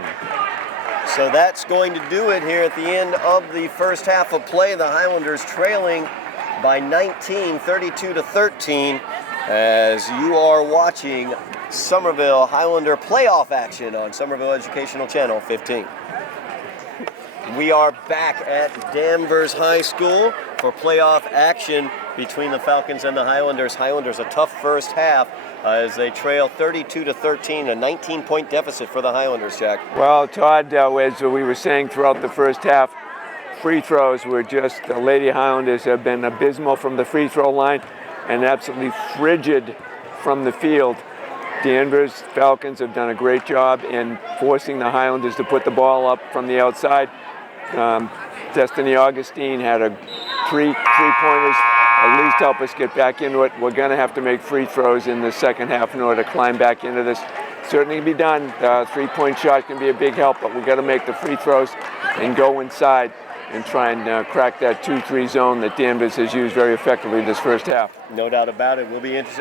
So that's going to do it here at the end of the first half of play. The Highlanders trailing by 19, 32-13, as you are watching Somerville Highlander playoff action on Somerville Educational Channel 15. We are back at Danvers High School for playoff action between the Falcons and the Highlanders. Highlanders a tough first half as they trail 32-13, a 19-point deficit for the Highlanders, Jack. Well, Todd, as we were saying throughout the first half, free throws were just, the Lady Highlanders have been abysmal from the free throw line and absolutely frigid from the field. Danvers Falcons have done a great job in forcing the Highlanders to put the ball up from the outside. Destiny Augustine had three-pointers, at least help us get back into it. We're going to have to make free throws in the second half in order to climb back into this. Certainly can be done. The three-point shot can be a big help, but we've got to make the free throws and go inside and try and crack that 2-3 zone that Danvers has used very effectively this first half. No doubt about it.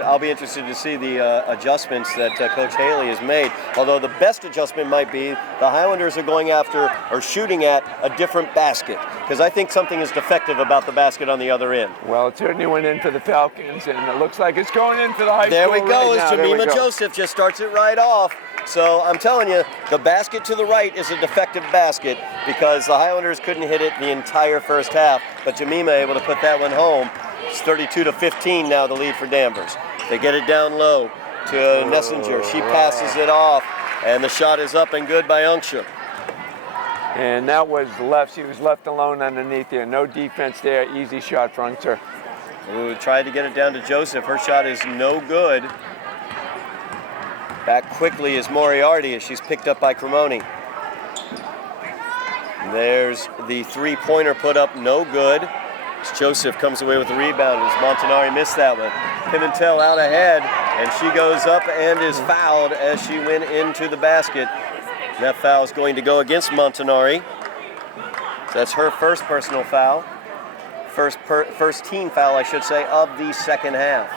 I'll be interested to see the adjustments that Coach Haley has made. Although the best adjustment might be the Highlanders are going after or shooting at a different basket, because I think something is defective about the basket on the other end. Well, it certainly went in for the Falcons, and it looks like it's going in for the high there school we go. right As now. Jemima Joseph just starts it right off. So I'm telling you, the basket to the right is a defective basket because the Highlanders couldn't hit it the entire first half, but Jemima able to put that one home. It's 32-15 now, the lead for Danvers. They get it down low to Nessinger. She passes it off, and the shot is up and good by Unksha. And that was left. She was left alone underneath there. No defense there. Easy shot for Unksha. Ooh, tried to get it down to Joseph. Her shot is no good. Back quickly is Moriarty as she's picked up by Cremoni. There's the three-pointer put up, no good. As Joseph comes away with the rebound as Montanari missed that one. Pimentel out ahead, and she goes up and is fouled as she went into the basket. That foul is going to go against Montanari. So that's her first personal foul. First team foul, I should say, of the second half.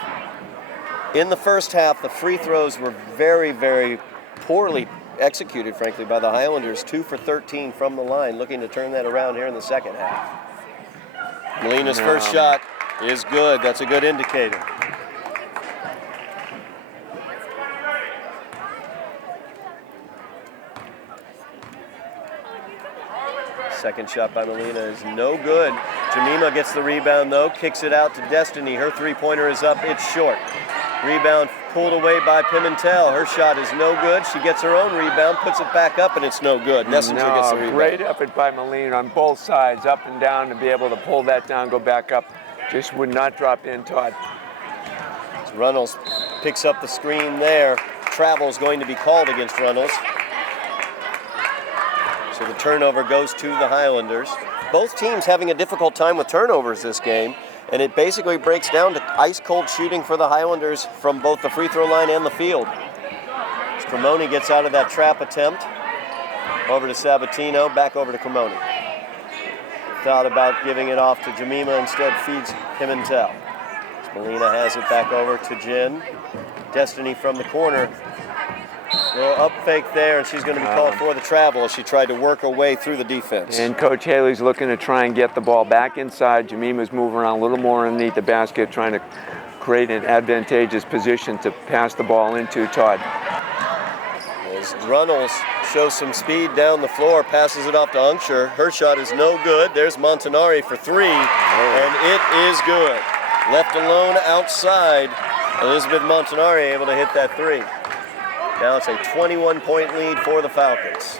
In the first half, the free throws were very, very poorly executed, frankly, by the Highlanders. 2 for 13 from the line, looking to turn that around here in the second half. Molina's first shot is good. That's a good indicator. Second shot by Molina is no good. Jemima gets the rebound, though, kicks it out to Destiny. Her three-pointer is up. It's short. Rebound pulled away by Pimentel. Her shot is no good. She gets her own rebound, puts it back up, and it's no good. Nessinger gets the rebound. Great effort by Moline on both sides, up and down, to be able to pull that down, go back up. Just would not drop in, Todd. Runnels picks up the screen there. Travel is going to be called against Runnels. So the turnover goes to the Highlanders. Both teams having a difficult time with turnovers this game, and it basically breaks down to ice-cold shooting for the Highlanders from both the free throw line and the field. As Cremoni gets out of that trap attempt, over to Sabatino, back over to Cremoni. Thought about giving it off to Jemima, instead feeds Pimentel. Melina has it back over to Jen. Destiny from the corner. Little up fake there, and she's going to be called for the travel as she tried to work her way through the defense. And Coach Haley's looking to try and get the ball back inside. Jemima's moving around a little more underneath the basket, trying to create an advantageous position to pass the ball into Todd. As Runnels shows some speed down the floor, passes it off to Unscher. Her shot is no good. There's Montanari for three, and it is good. Left alone outside, Elizabeth Montanari able to hit that three. Now it's a 21-point lead for the Falcons.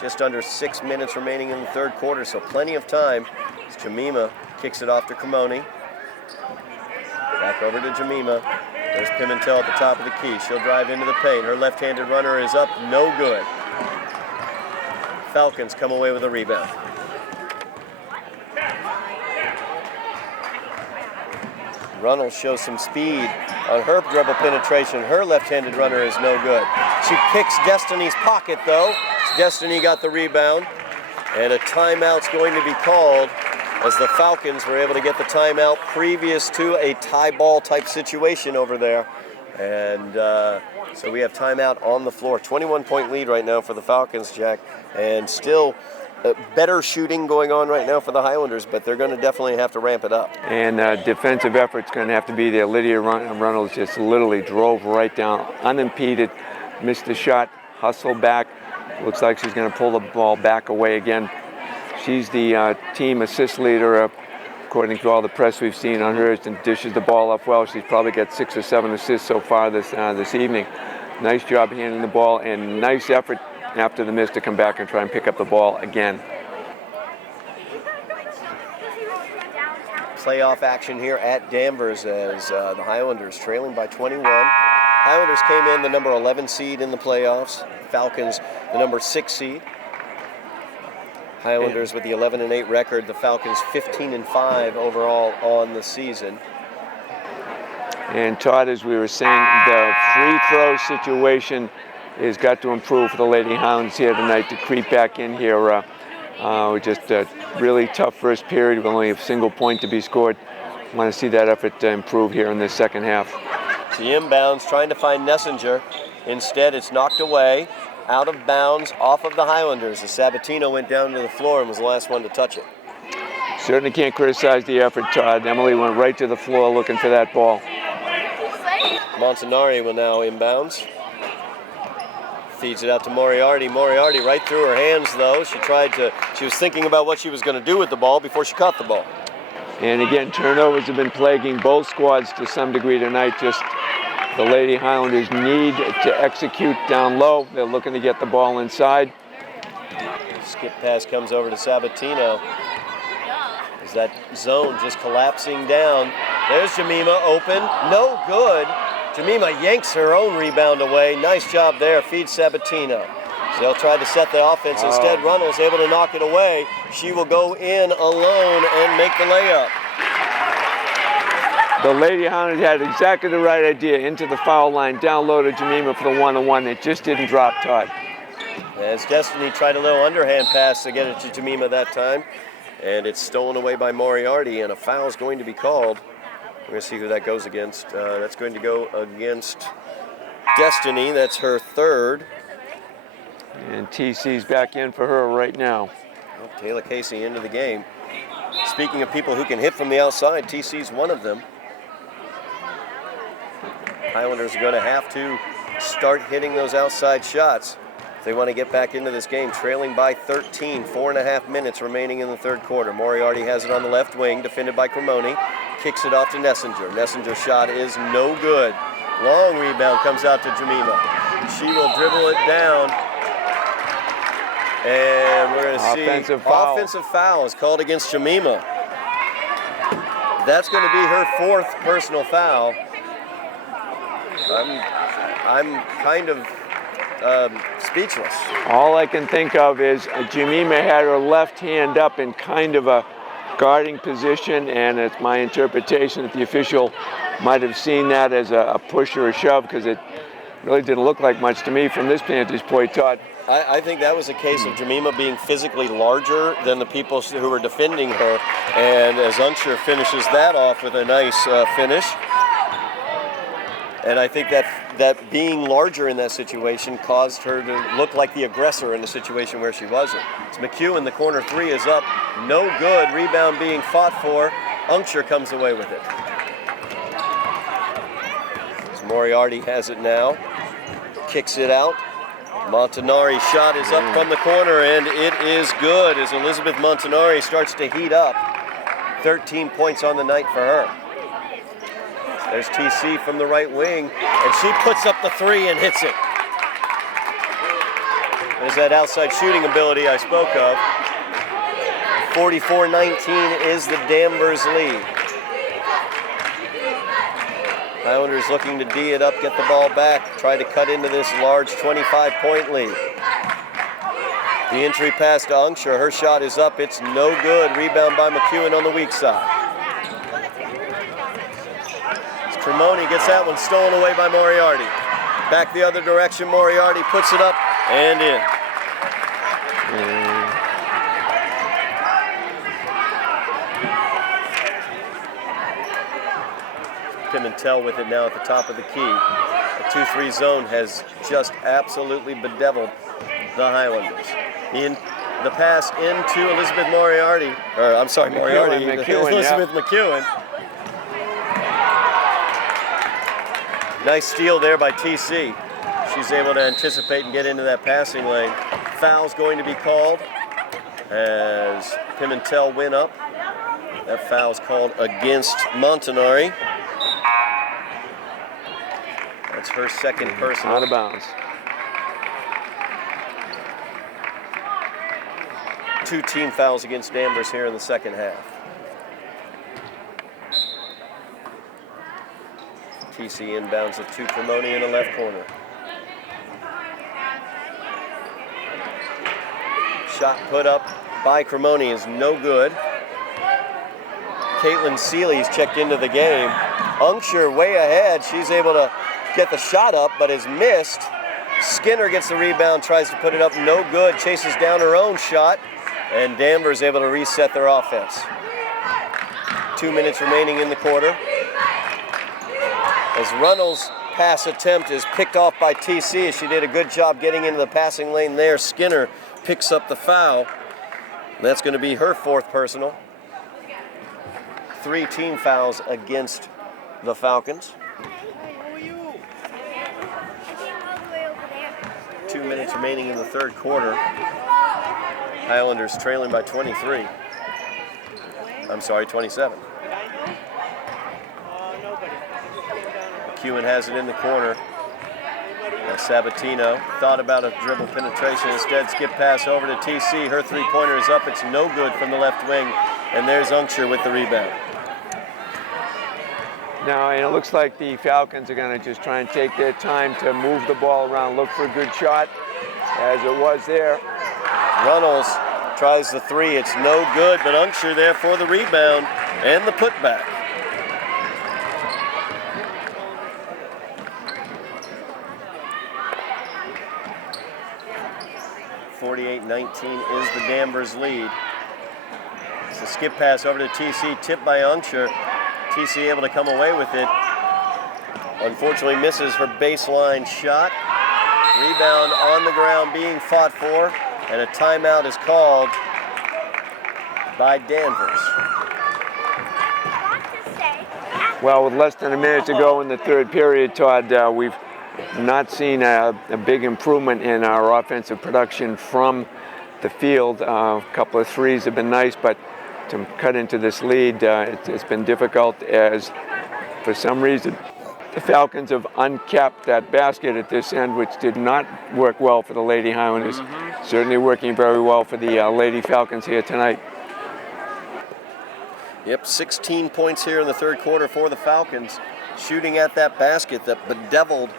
Just under 6 minutes remaining in the third quarter, so plenty of time. As Jemima kicks it off to Cremoni. Back over to Jemima. There's Pimentel at the top of the key. She'll drive into the paint. Her left-handed runner is up, no good. Falcons come away with a rebound. Runnels shows some speed on her dribble penetration. Her left-handed runner is no good. She picks Destiny's pocket, though. Destiny got the rebound, and a timeout's going to be called as the Falcons were able to get the timeout previous to a tie ball type situation over there. And so we have timeout on the floor. 21-point lead right now for the Falcons, Jack, and still better shooting going on right now for the Highlanders, but they're going to definitely have to ramp it up. And defensive effort's going to have to be there. Lydia Runnels just literally drove right down, unimpeded, missed the shot, hustled back. Looks like she's going to pull the ball back away again. She's the team assist leader, according to all the press we've seen on her, and dishes the ball up well. She's probably got 6 or 7 assists so far this evening. Nice job handling the ball, and nice effort after the miss to come back and try and pick up the ball again. Playoff action here at Danvers as the Highlanders trailing by 21. Highlanders came in the number 11 seed in the playoffs. Falcons the number 6 seed. Highlanders with the 11-8 record. The Falcons 15-5 overall on the season. And Todd, as we were saying, the free throw situation has got to improve for the Lady Highlanders here tonight to creep back in here. Just a really tough first period with only a single point to be scored. I want to see that effort improve here in the second half. The inbounds trying to find Nessinger. Instead, it's knocked away, out of bounds, off of the Highlanders. As Sabatino went down to the floor and was the last one to touch it. Certainly can't criticize the effort, Todd. Emily went right to the floor looking for that ball. Montanari will now inbounds. Feeds it out to Moriarty. Moriarty right through her hands, though. She was thinking about what she was going to do with the ball before she caught the ball. And again, turnovers have been plaguing both squads to some degree tonight. Just the Lady Highlanders need to execute down low. They're looking to get the ball inside. Skip pass comes over to Sabatino. Is that zone just collapsing down? There's Jemima open. No good. Jemima yanks her own rebound away. Nice job there. Feeds Sabatino. So they'll try to set the offense. Instead, Runnels able to knock it away. She will go in alone and make the layup. The Lady Highlanders had exactly the right idea. Into the foul line, down low to Jemima for the one-on-one. It just didn't drop, Todd. As Destiny tried a little underhand pass to get it to Jemima that time. And it's stolen away by Moriarty, and a foul is going to be called. We're going to see who that goes against. That's going to go against Destiny. That's her third. And TC's back in for her right now. Well, Taylor Casey into the game. Speaking of people who can hit from the outside, TC's one of them. Highlanders are going to have to start hitting those outside shots. They want to get back into this game, trailing by 13, 4.5 minutes remaining in the third quarter. Moriarty has it on the left wing, defended by Cremoni. Kicks it off to Nessinger. Nessinger's shot is no good. Long rebound comes out to Jemima. She will dribble it down. And we're going to see offensive foul is called against Jemima. That's going to be her 4th personal foul. I'm kind of speechless. All I can think of is Jemima had her left hand up in kind of a guarding position, and it's my interpretation that the official might have seen that as a push or a shove, because it really didn't look like much to me from this vantage point, Todd. I think that was a case of Jemima being physically larger than the people who were defending her, and as Unsher finishes that off with a nice finish. And I think that being larger in that situation caused her to look like the aggressor in a situation where she wasn't. It's McEwen, the corner 3 is up, no good, rebound being fought for. Unsher comes away with it. So Moriarty has it now, kicks it out. Montanari's shot is up from the corner, and it is good as Elizabeth Montanari starts to heat up. 13 points on the night for her. There's TC from the right wing, and she puts up the 3 and hits it. There's that outside shooting ability I spoke of. 44-19 is the Danvers lead. Highlanders looking to D it up, get the ball back, try to cut into this large 25-point lead. The entry pass to Unsher, her shot is up, it's no good. Rebound by McEwen on the weak side. Cremoni gets that one stolen away by Moriarty. Back the other direction, Moriarty puts it up and in. Pimentel with it now at the top of the key. The 2-3 zone has just absolutely bedeviled the Highlanders. The pass into Elizabeth Moriarty, or I'm sorry, Moriarty, Elizabeth McEwen. Nice steal there by TC. She's able to anticipate and get into that passing lane. Foul's going to be called as Pimentel went up. That foul's called against Montanari. That's her 2nd personal. Out of bounds. 2 team fouls against Danvers here in the second half. TC inbounds it to Cremoni in the left corner. Shot put up by Cremoni is no good. Caitlin Seeley's checked into the game. Unsher way ahead. She's able to get the shot up, but is missed. Skinner gets the rebound, tries to put it up, no good. Chases down her own shot, and Danvers able to reset their offense. 2 minutes remaining in the quarter. As Runnels' pass attempt is picked off by TC. She did a good job getting into the passing lane there. Skinner picks up the foul. That's going to be her 4th personal. 3 team fouls against the Falcons. 2 minutes remaining in the third quarter. Highlanders trailing by 23. I'm sorry, 27. McEwen has it in the corner. Sabatino thought about a dribble penetration. Instead, skip pass over to TC. Her 3-pointer is up. It's no good from the left wing. And there's Unsher with the rebound. Now, it looks like the Falcons are going to just try and take their time to move the ball around, look for a good shot, as it was there. Runnels tries the 3. It's no good, but Unsher there for the rebound and the putback. 48-19 is the Danvers lead. It's a skip pass over to TC, tipped by Unsher. TC able to come away with it. Unfortunately misses her baseline shot. Rebound on the ground being fought for, and a timeout is called by Danvers. Well, with less than a minute to go in the third period, Todd, we've not seen a big improvement in our offensive production from the field. A couple of threes have been nice, but to cut into this lead, it's been difficult as, for some reason, the Falcons have uncapped that basket at this end, which did not work well for the Lady Highlanders. Certainly working very well for the Lady Falcons here tonight. Yep, 16 points here in the third quarter for the Falcons, shooting at that basket that bedeviled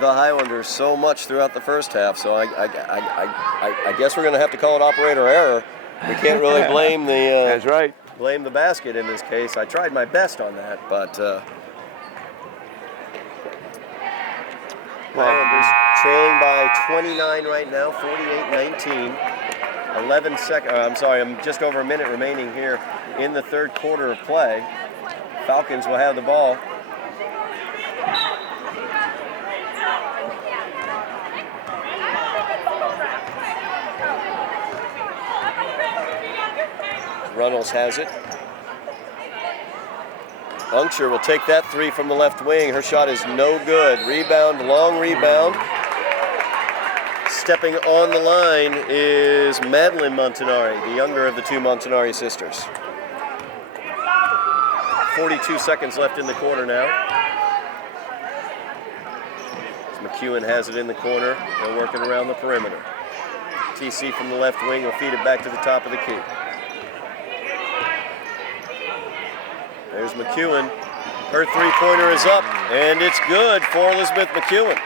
the Highlanders so much throughout the first half. So I guess we're going to have to call it operator error. We can't really blame the That's right. blame the basket in this case. I tried my best on that, but Highlanders trailing by 29 right now, 48-19. 11 seconds. I'm sorry, I'm just over a minute remaining here in the third quarter of play. Falcons will have the ball. Runnels has it. Unscher will take that three from the left wing. Her shot is no good. Rebound, long rebound. Stepping on the line is Madeline Montanari, the younger of the two Montanari sisters. 42 seconds left in the quarter now. McEwen has it in the corner. They're working around the perimeter. TC from the left wing will feed it back to the top of the key. There's McEwen. Her three-pointer is up, and it's good for Elizabeth McEwen.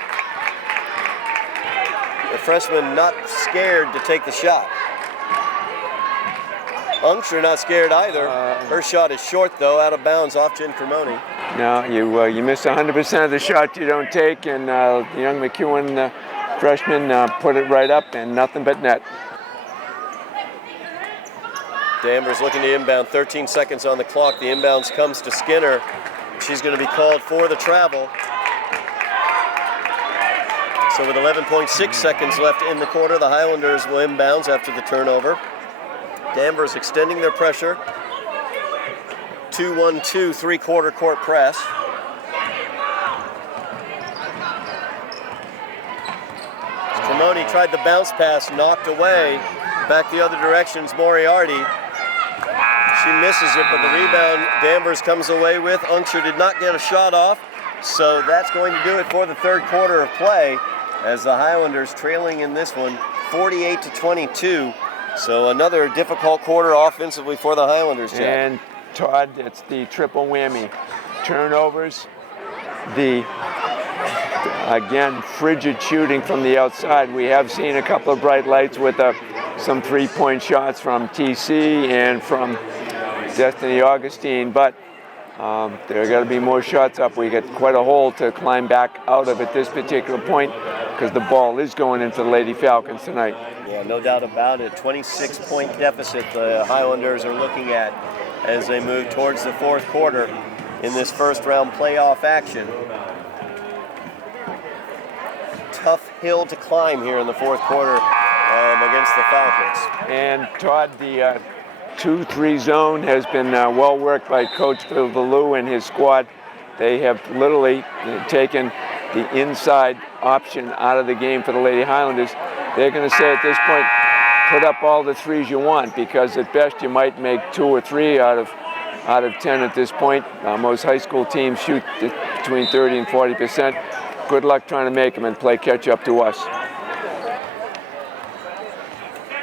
The freshman not scared to take the shot. Unscher not scared either. Her shot is short, though, out of bounds off Jen Cremoni. No, you miss 100% of the shot you don't take, and the young McEwen freshman put it right up, and nothing but net. Danvers looking to inbound, 13 seconds on the clock. The inbounds comes to Skinner. She's going to be called for the travel. So with 11.6 seconds left in the quarter, the Highlanders will inbounds after the turnover. Danvers extending their pressure. 2-1-2 three-quarter court press. Cremoni tried the bounce pass, knocked away. Back the other direction's Moriarty. She misses it, but the rebound Danvers comes away with. Unscher did not get a shot off, so that's going to do it for the third quarter of play as the Highlanders trailing in this one 48-22. So another difficult quarter offensively for the Highlanders, Jack. And Todd, it's the triple whammy. Turnovers, the, again, frigid shooting from the outside. We have seen a couple of bright lights with some three-point shots from TC and from Destiny Augustine, but there are got to be more shots up. We got quite a hole to climb back out of at this particular point because the ball is going into the Lady Falcons tonight. Yeah, no doubt about it. 26-point deficit the Highlanders are looking at as they move towards the fourth quarter in this first round playoff action. Tough hill to climb here in the fourth quarter against the Falcons. And Todd, the 2-3 zone has been well worked by Coach Phil Ballou and his squad. They have literally taken the inside option out of the game for the Lady Highlanders. They're going to say at this point, put up all the threes you want, because at best you might make 2 or 3 out of 10 at this point. Most high school teams shoot between 30 and 40%. Good luck trying to make them and play catch up to us.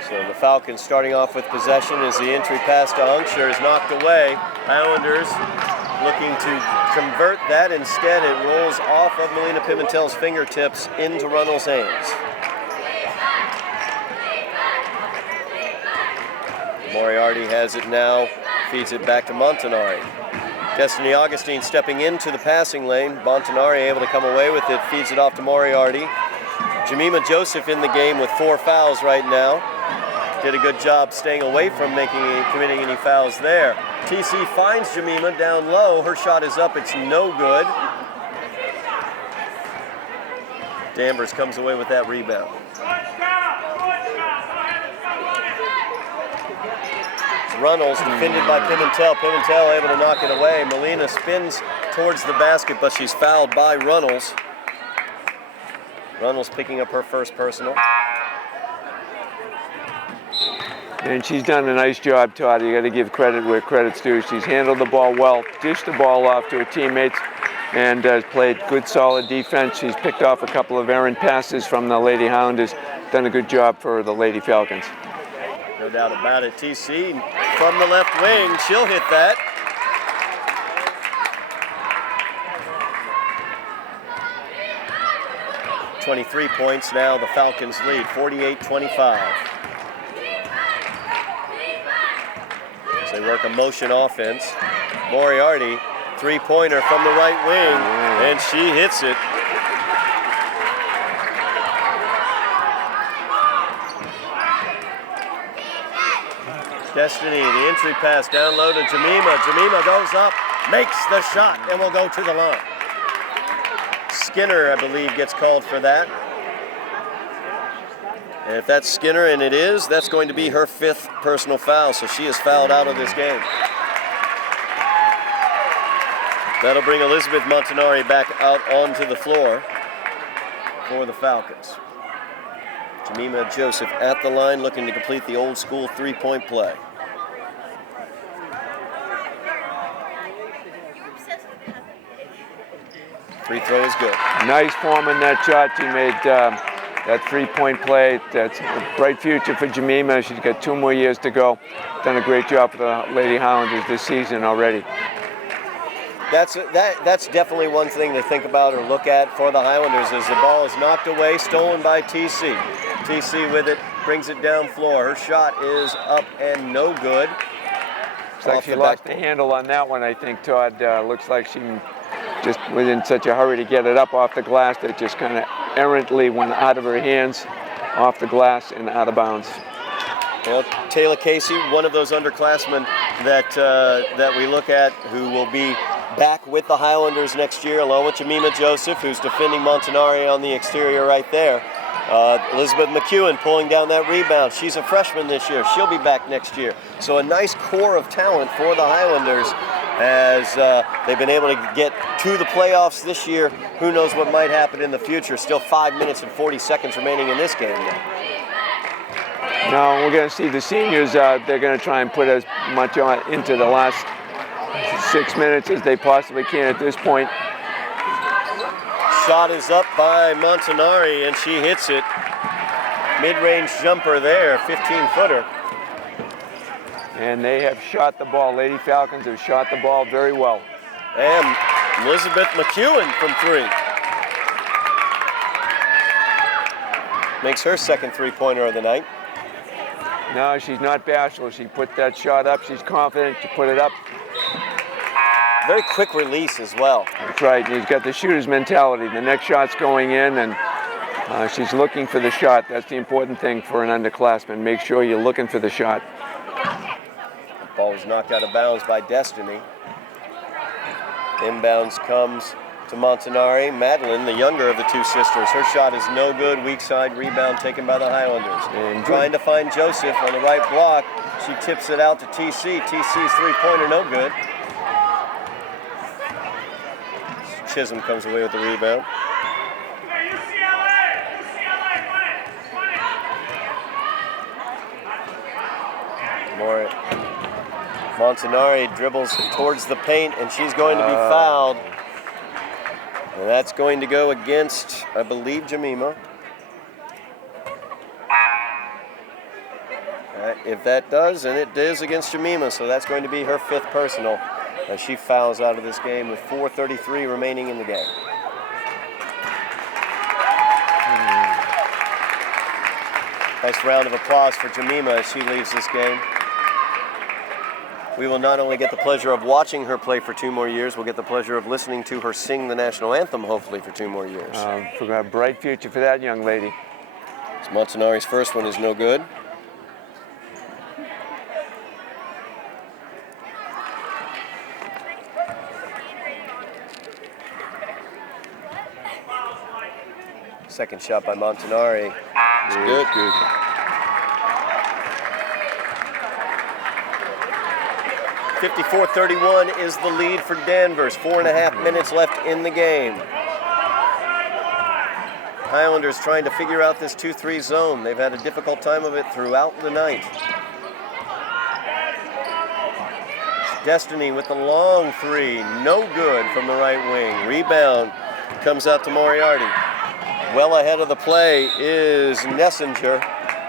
So the Falcons starting off with possession as the entry pass to Unscher is knocked away. Highlanders looking to convert that. Instead, it rolls off of Melina Pimentel's fingertips into Runnels' hands. Moriarty has it now, feeds it back to Montanari. Destiny Augustine stepping into the passing lane. Montanari able to come away with it, feeds it off to Moriarty. Jemima Joseph in the game with 4 fouls right now. Did a good job staying away from committing any fouls there. TC finds Jemima down low. Her shot is up, it's no good. Danvers comes away with that rebound. Runnels defended by Pimentel. Pimentel able to knock it away. Melina spins towards the basket, but she's fouled by Runnels. Runnels picking up her first personal. And she's done a nice job, Todd. You got to give credit where credit's due. She's handled the ball well, dished the ball off to her teammates, and played good, solid defense. She's picked off a couple of errant passes from the Lady Highlanders. Done a good job for the Lady Falcons. No doubt about it. TC from the left wing. She'll hit that. .23 points now. The Falcons lead 48-25. As they work a motion offense. Moriarty, three-pointer from the right wing, and she hits it. Destiny, the entry pass down low to Jemima. Jemima goes up, makes the shot, and will go to the line. Skinner, I believe, gets called for that. And if that's Skinner, and it is, that's going to be her 5th personal foul, so she is fouled out of this game. That'll bring Elizabeth Montanari back out onto the floor for the Falcons. Jemima Joseph at the line looking to complete the old school three-point play. Free throw is good. Nice form in that shot. She made that three-point play. That's a bright future for Jemima. She's got 2 more years to go. Done a great job for the Lady Highlanders this season already. That's definitely one thing to think about or look at for the Highlanders as the ball is knocked away, stolen by TC. TC with it, brings it down floor. Her shot is up and no good. Looks like she lost the handle on that one, I think, Todd. Looks like she just was in such a hurry to get it up off the glass that just kind of errantly went out of her hands, off the glass and out of bounds. Well, Taylor Casey, one of those underclassmen that we look at who will be back with the Highlanders next year, along with Jemima Joseph, who's defending Montanari on the exterior right there. Elizabeth McEwen pulling down that rebound. She's a freshman this year. She'll be back next year. So a nice core of talent for the Highlanders as they've been able to get to the playoffs this year. Who knows what might happen in the future. Still 5 minutes and 40 seconds remaining in this game now. Now we're going to see the seniors. They're going to try and put as much on into the last 6 minutes as they possibly can at this point. Shot is up by Montanari, and she hits it. Mid-range jumper there, 15-footer. And they have shot the ball. Lady Falcons have shot the ball very well. And Elizabeth McEwen from 3. Makes her second three-pointer of the night. No, she's not bashful. She put that shot up. She's confident. She put it up. Very quick release as well. That's right. She's got the shooter's mentality. The next shot's going in, and she's looking for the shot. That's the important thing for an underclassman. Make sure you're looking for the shot. The ball was knocked out of bounds by Destiny. Inbounds comes to Montanari. Madeline, the younger of the two sisters. Her shot is no good. Weak side rebound taken by the Highlanders. And trying to find Joseph on the right block. She tips it out to TC. TC's three-pointer no good. Chisholm comes away with the rebound. Montanari dribbles towards the paint, and she's going to be fouled. And that's going to go against, I believe, Jemima. If that does, and it is against Jemima, so that's going to be her 5th personal as she fouls out of this game with 4:33 remaining in the game. Nice round of applause for Jemima as she leaves this game. We will not only get the pleasure of watching her play for 2 more years, we'll get the pleasure of listening to her sing the national anthem, hopefully, for 2 more years. For a bright future for that young lady. So Montanari's first one is no good. Second shot by Montanari is good. 54-31 is the lead for Danvers. 4.5 minutes left in the game. Highlanders trying to figure out this 2-3 zone. They've had a difficult time of it throughout the night. Destiny with the long three, no good from the right wing. Rebound comes out to Moriarty. Well ahead of the play is Nessinger.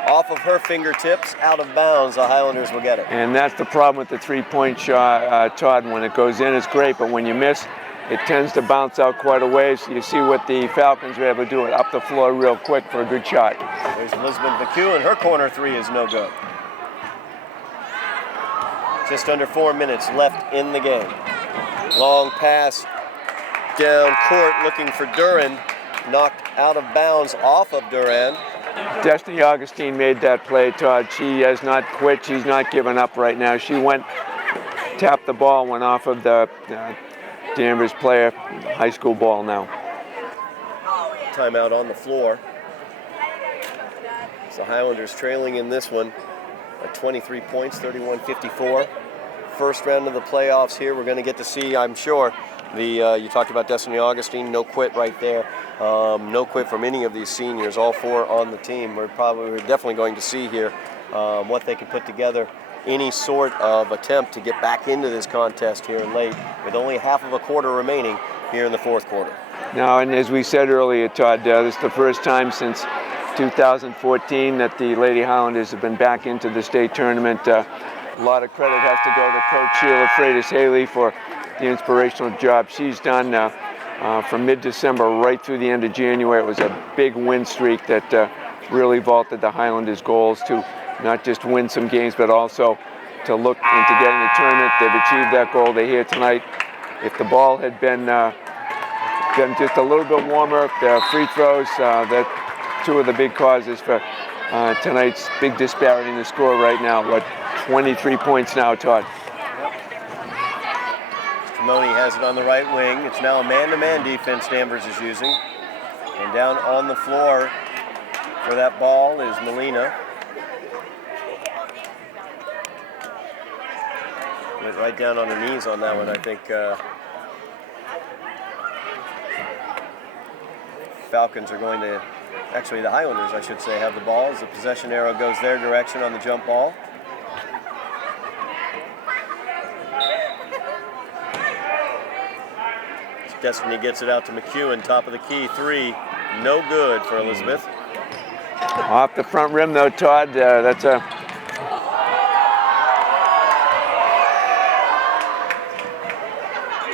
Off of her fingertips, out of bounds, the Highlanders will get it. And that's the problem with the three-point shot, Todd. When it goes in, it's great, but when you miss, it tends to bounce out quite a ways. You see what the Falcons were able to do, it up the floor real quick for a good shot. There's Elizabeth McHugh, her corner three is no good. Just under 4 minutes left in the game. Long pass down court looking for Duran. Knocked out of bounds off of Duran. Destiny Augustine made that play, Todd. She has not quit. She's not giving up right now. She went, tapped the ball, went off of the Danvers player, high school ball now. Timeout on the floor. So Highlanders trailing in this one at 23 points, 31-54. First round of the playoffs here. We're going to get to see, I'm sure, you talked about Destiny Augustine, no quit right there. No quit from any of these seniors, all four on the team. We're definitely going to see here what they can put together, any sort of attempt to get back into this contest here late, with only half of a quarter remaining here in the fourth quarter. Now, and as we said earlier, Todd, this is the first time since 2014 that the Lady Highlanders have been back into the state tournament. A lot of credit has to go to Coach Sheila Freitas-Haley for the inspirational job she's done from mid-December right through the end of January. It was a big win streak that really vaulted the Highlanders' goals to not just win some games, but also to look into getting the tournament. They've achieved that goal. They're here tonight. If the ball had been just a little bit warmer, the free throws, that two of the big causes for tonight's big disparity in the score right now. What, 23 points now, Todd? Connolly has it on the right wing. It's now a man-to-man defense Danvers is using. And down on the floor for that ball is Molina. Went right down on her knees on that one, I think. Falcons are going to, actually the Highlanders, I should say, have the ball as the possession arrow goes their direction on the jump ball. Destiny gets it out to McEwen, top of the key, three, no good for Elizabeth. Off the front rim though, Todd, that's a...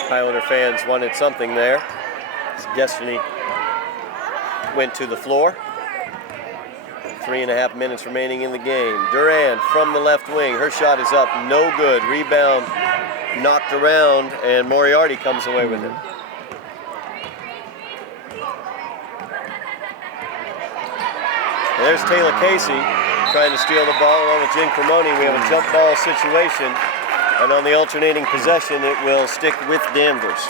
Highlander fans wanted something there. Destiny went to the floor. 3.5 minutes remaining in the game. Duran from the left wing, her shot is up, no good. Rebound knocked around and Moriarty comes away with it. And there's Taylor Casey trying to steal the ball along with Jen Cremoni. We have a jump ball situation, and on the alternating possession, it will stick with Danvers.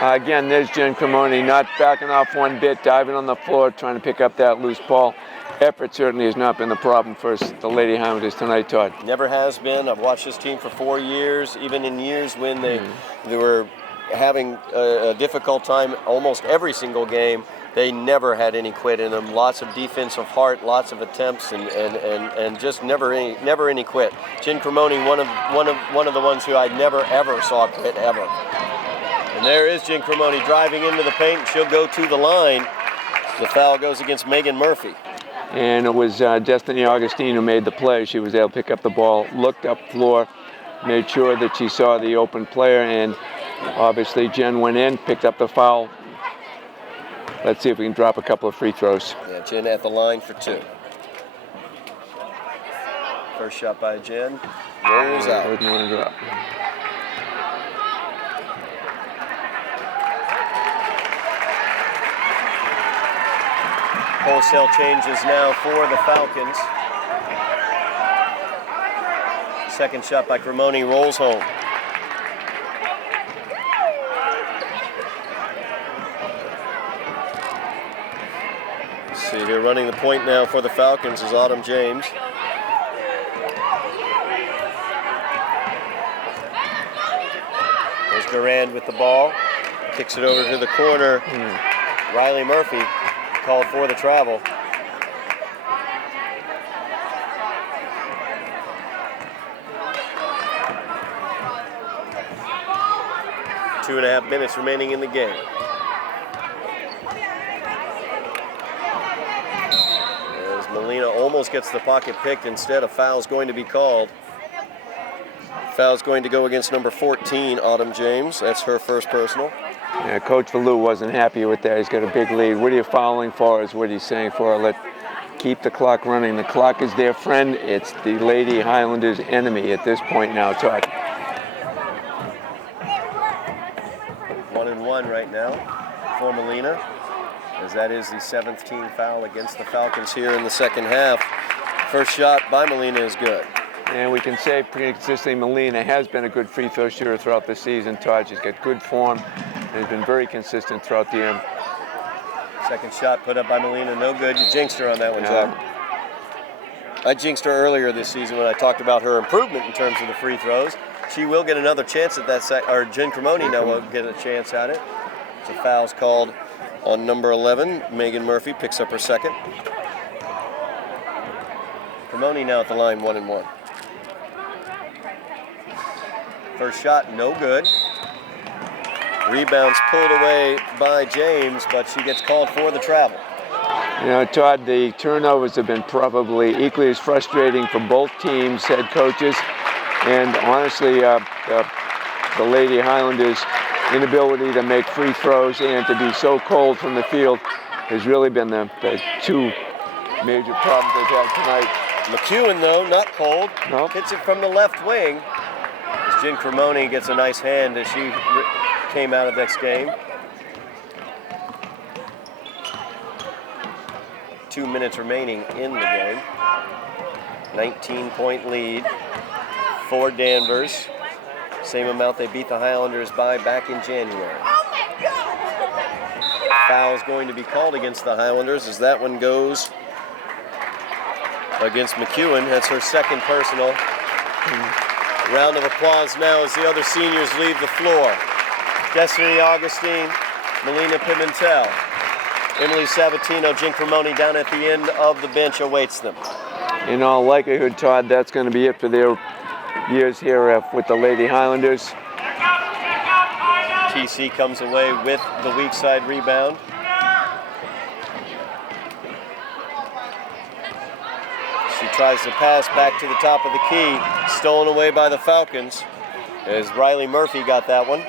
Again, there's Jen Cremoni, not backing off one bit, diving on the floor, trying to pick up that loose ball. Effort certainly has not been the problem for the Lady Highlanders tonight, Todd. Never has been. I've watched this team for 4 years, even in years when they were having a difficult time almost every single game. They never had any quit in them. Lots of defensive heart, lots of attempts, and just never any quit. Jen Cremoni, one of the ones who I never ever saw quit ever. And there is Jen Cremoni driving into the paint, and she'll go to the line. The foul goes against Megan Murphy. And it was Destiny Augustine who made the play. She was able to pick up the ball, looked up floor, made sure that she saw the open player, and obviously Jen went in, picked up the foul. Let's see if we can drop a couple of free throws. Yeah, Jen at the line for two. First shot by Jen. Rolls out. Wouldn't want to drop. Wholesale changes now for the Falcons. Second shot by Cremoni rolls home. See here, running the point now for the Falcons is Autumn James. There's Durand with the ball. Kicks it over to the corner. Riley Murphy called for the travel. Two and a half minutes remaining in the game. As Molina almost gets the pocket picked, instead a foul's going to be called. Foul's going to go against number 14, Autumn James. That's her first personal. Yeah, Coach Valou wasn't happy with that. He's got a big lead. What are you fouling for is what he's saying for her. Keep the clock running. The clock is their friend. It's the Lady Highlanders' enemy at this point now, Todd. 1-1 right now for Molina, as that is the 7th team foul against the Falcons here in the second half. First shot by Molina is good. And we can say pretty consistently Molina has been a good free throw shooter throughout the season, Todd. She's got good form and has been very consistent throughout the year. Second shot put up by Molina, no good. You jinxed her on that one, Todd. I jinxed her earlier this season when I talked about her improvement in terms of the free throws. She will get another chance at that, or Jen Cremoni now will get a chance at it. So foul's called on number 11. Megan Murphy picks up her second. Cremoni now at the line, 1-1. First shot, no good. Rebounds pulled away by James, but she gets called for the travel. You know, Todd, the turnovers have been probably equally as frustrating for both teams' head coaches. And honestly, the Lady Highlanders' inability to make free throws and to be so cold from the field has really been the two major problems they've had tonight. McEwen, though, not cold. Nope. Hits it from the left wing. As Jen Cremoni gets a nice hand as she came out of this game. 2 minutes remaining in the game. 19-point lead for Danvers. Same amount they beat the Highlanders by back in January. Foul's going to be called against the Highlanders as that one goes against McEwen. That's her second personal. Round of applause now as the other seniors leave the floor. Destiny Augustine, Melina Pimentel, Emily Sabatino, Jen Cremoni down at the end of the bench awaits them. In all likelihood, Todd, that's going to be it for their years here with the Lady Highlanders. TC comes away with the weak side rebound. She tries to pass back to the top of the key, stolen away by the Falcons as Riley Murphy got that one.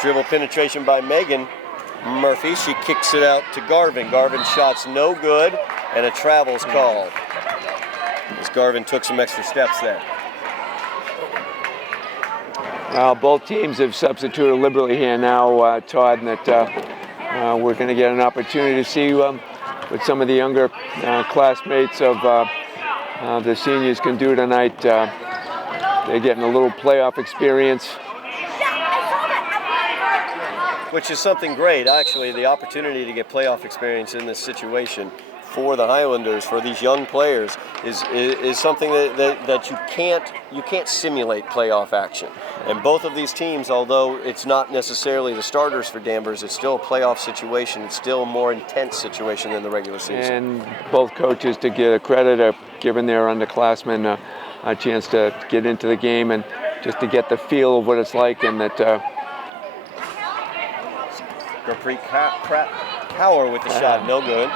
Dribble penetration by Megan Murphy. She kicks it out to Garvin. Garvin's shot's no good, and a travel's called as Garvin took some extra steps there. Both teams have substituted liberally here now, Todd, and that we're going to get an opportunity to see what some of the younger classmates of the seniors can do tonight. They're getting a little playoff experience. Which is something great, actually, the opportunity to get playoff experience in this situation for the Highlanders, for these young players, is something that you can't simulate playoff action. And both of these teams, although it's not necessarily the starters for Danvers, it's still a playoff situation. It's still a more intense situation than the regular season. And both coaches, to get a credit, are giving their underclassmen a chance to get into the game and just to get the feel of what it's like, and that Gurpreet Kaur with the shot, no good.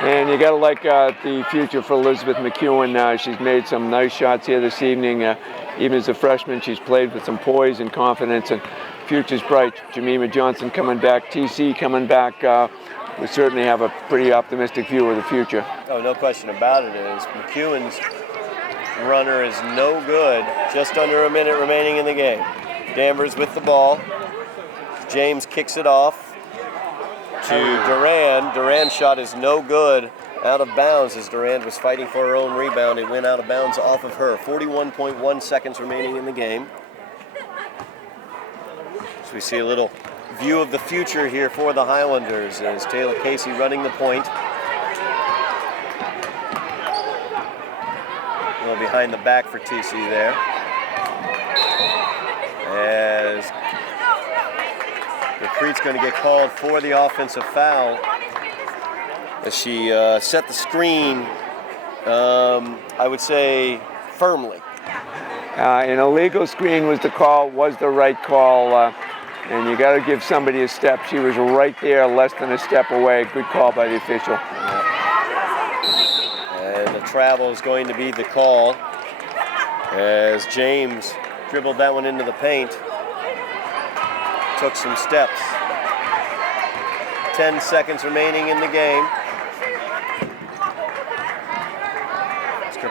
And you got to like the future for Elizabeth McEwen. She's made some nice shots here this evening. Even as a freshman, she's played with some poise and confidence, and future's bright. Jemima Johnson coming back, TC coming back. We certainly have a pretty optimistic view of the future. Oh, no question about it. Is McEwen's runner is no good. Just under a minute remaining in the game. Danvers with the ball. James kicks it off to Durand. Durand's shot is no good, out of bounds as Durand was fighting for her own rebound. It went out of bounds off of her. 41.1 seconds remaining in the game. So we see a little view of the future here for the Highlanders as Taylor Casey running the point. A little behind the back for TC there. as Preet's going to get called for the offensive foul as she set the screen, I would say, firmly. An illegal screen was the call, was the right call, and you got to give somebody a step. She was right there, less than a step away. Good call by the official. And the travel is going to be the call as James dribbled that one into the paint. Took some steps. 10 seconds remaining in the game.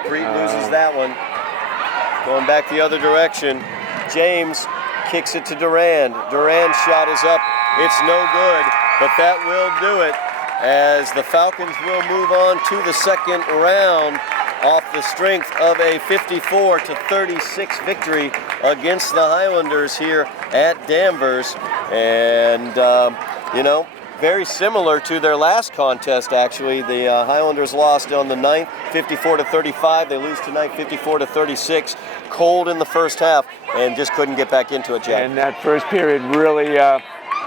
Preet loses that one. Going back the other direction. James kicks it to Durand. Durand's shot is up. It's no good, but that will do it as the Falcons will move on to the second round off the strength of a 54-36 victory against the Highlanders here at Danvers. And, you know, very similar to their last contest, actually. The Highlanders lost on the 9th, 54-35. They lose tonight, 54-36. Cold in the first half and just couldn't get back into it, Jack. And that first period really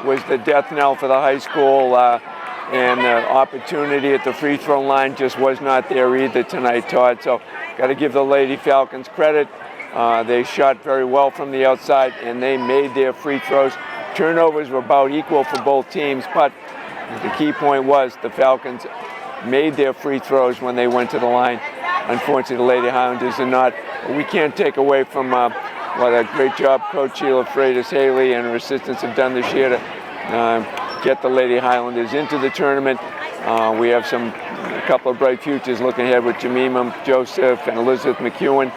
was the death knell for the high school. And the opportunity at the free throw line just was not there either tonight, Todd. So got to give the Lady Falcons credit. They shot very well from the outside and they made their free throws. Turnovers were about equal for both teams, but the key point was the Falcons made their free throws when they went to the line. Unfortunately, the Lady Highlanders did not. We can't take away from what a great job Coach Sheila Freitas-Haley and her assistants have done this year to get the Lady Highlanders into the tournament. We have a couple of bright futures looking ahead with Jemima Joseph and Elizabeth McEwen,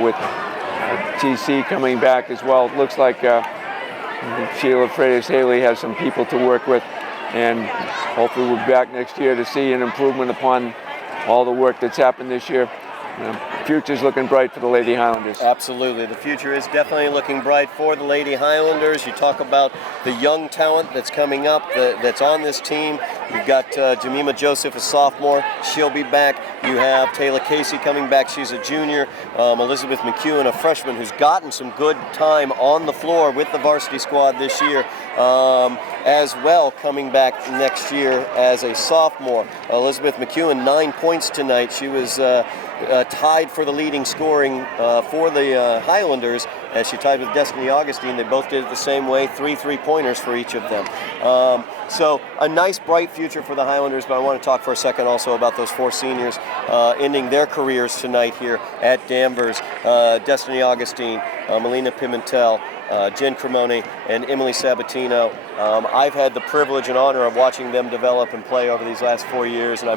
with TC coming back as well. It looks like Sheila Freitas-Haley has some people to work with, and hopefully we'll be back next year to see an improvement upon all the work that's happened this year. Future's looking bright for the Lady Highlanders. Absolutely. The future is definitely looking bright for the Lady Highlanders. You talk about the young talent that's coming up, that's on this team. You've got Jemima Joseph, a sophomore. She'll be back. You have Taylor Casey coming back. She's a junior. Elizabeth McEwen, a freshman who's gotten some good time on the floor with the varsity squad this year, as well, coming back next year as a sophomore. Elizabeth McEwen, 9 points tonight. She was tied for the leading scoring for the Highlanders as she tied with Destiny Augustine. They both did it the same way, 3 3-pointers for each of them. So a nice bright future for the Highlanders, but I want to talk for a second also about those 4 seniors ending their careers tonight here at Danvers. Destiny Augustine, Melina Pimentel, Jen Cremone, and Emily Sabatino. I've had the privilege and honor of watching them develop and play over these last 4 years, and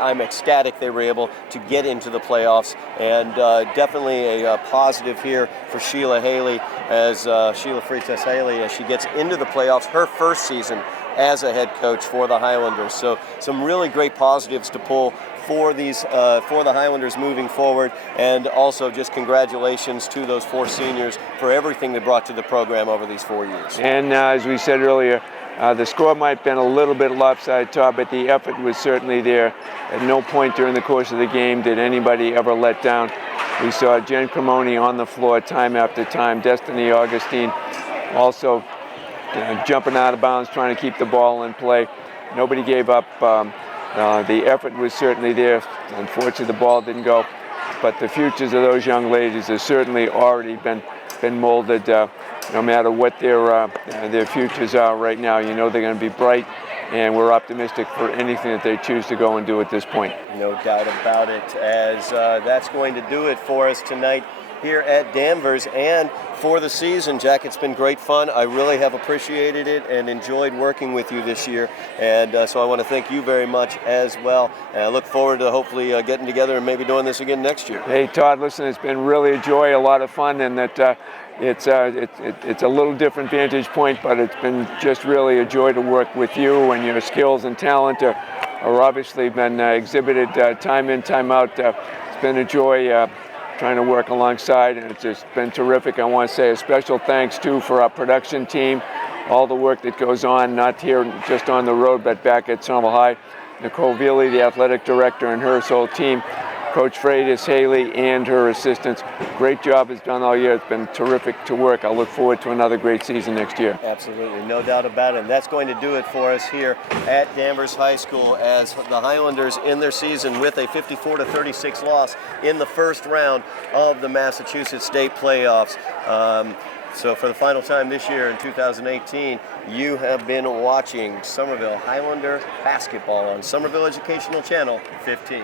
I'm ecstatic they were able to get into the playoffs, and definitely a positive here for Sheila Haley, as Sheila Freitas-Haley, as she gets into the playoffs, her first season as a head coach for the Highlanders. So some really great positives to pull for these for the Highlanders moving forward, and also just congratulations to those 4 seniors for everything they brought to the program over these 4 years. And as we said earlier, the score might have been a little bit lopsided, Todd, but the effort was certainly there. At no point during the course of the game did anybody ever let down. We saw Jen Cremone on the floor time after time. Destiny Augustine also jumping out of bounds, trying to keep the ball in play. Nobody gave up. The effort was certainly there. Unfortunately, the ball didn't go. But the futures of those young ladies have certainly already been molded. No matter what their futures are right now, you know they're going to be bright, and we're optimistic for anything that they choose to go and do at this point. No doubt about it, as that's going to do it for us tonight here at Danvers and for the season. Jack, it's been great fun. I really have appreciated it and enjoyed working with you this year, and so I want to thank you very much as well. And I look forward to hopefully getting together and maybe doing this again next year. Hey Todd, listen, it's been really a joy, a lot of fun, and that it's a little different vantage point, but it's been just really a joy to work with you, and your skills and talent are obviously been exhibited time in, time out. It's been a joy trying to work alongside, and it's just been terrific. I want to say a special thanks too for our production team, all the work that goes on, not here just on the road, but back at Somerville High. Nicole Veely, the athletic director, and her whole team. Coach Freitas, Haley, and her assistants. Great job is done all year. It's been terrific to work. I look forward to another great season next year. Absolutely, no doubt about it. And that's going to do it for us here at Danvers High School as the Highlanders end their season with a 54-36 loss in the first round of the Massachusetts State playoffs. So for the final time this year in 2018, you have been watching Somerville Highlander basketball on Somerville Educational Channel 15.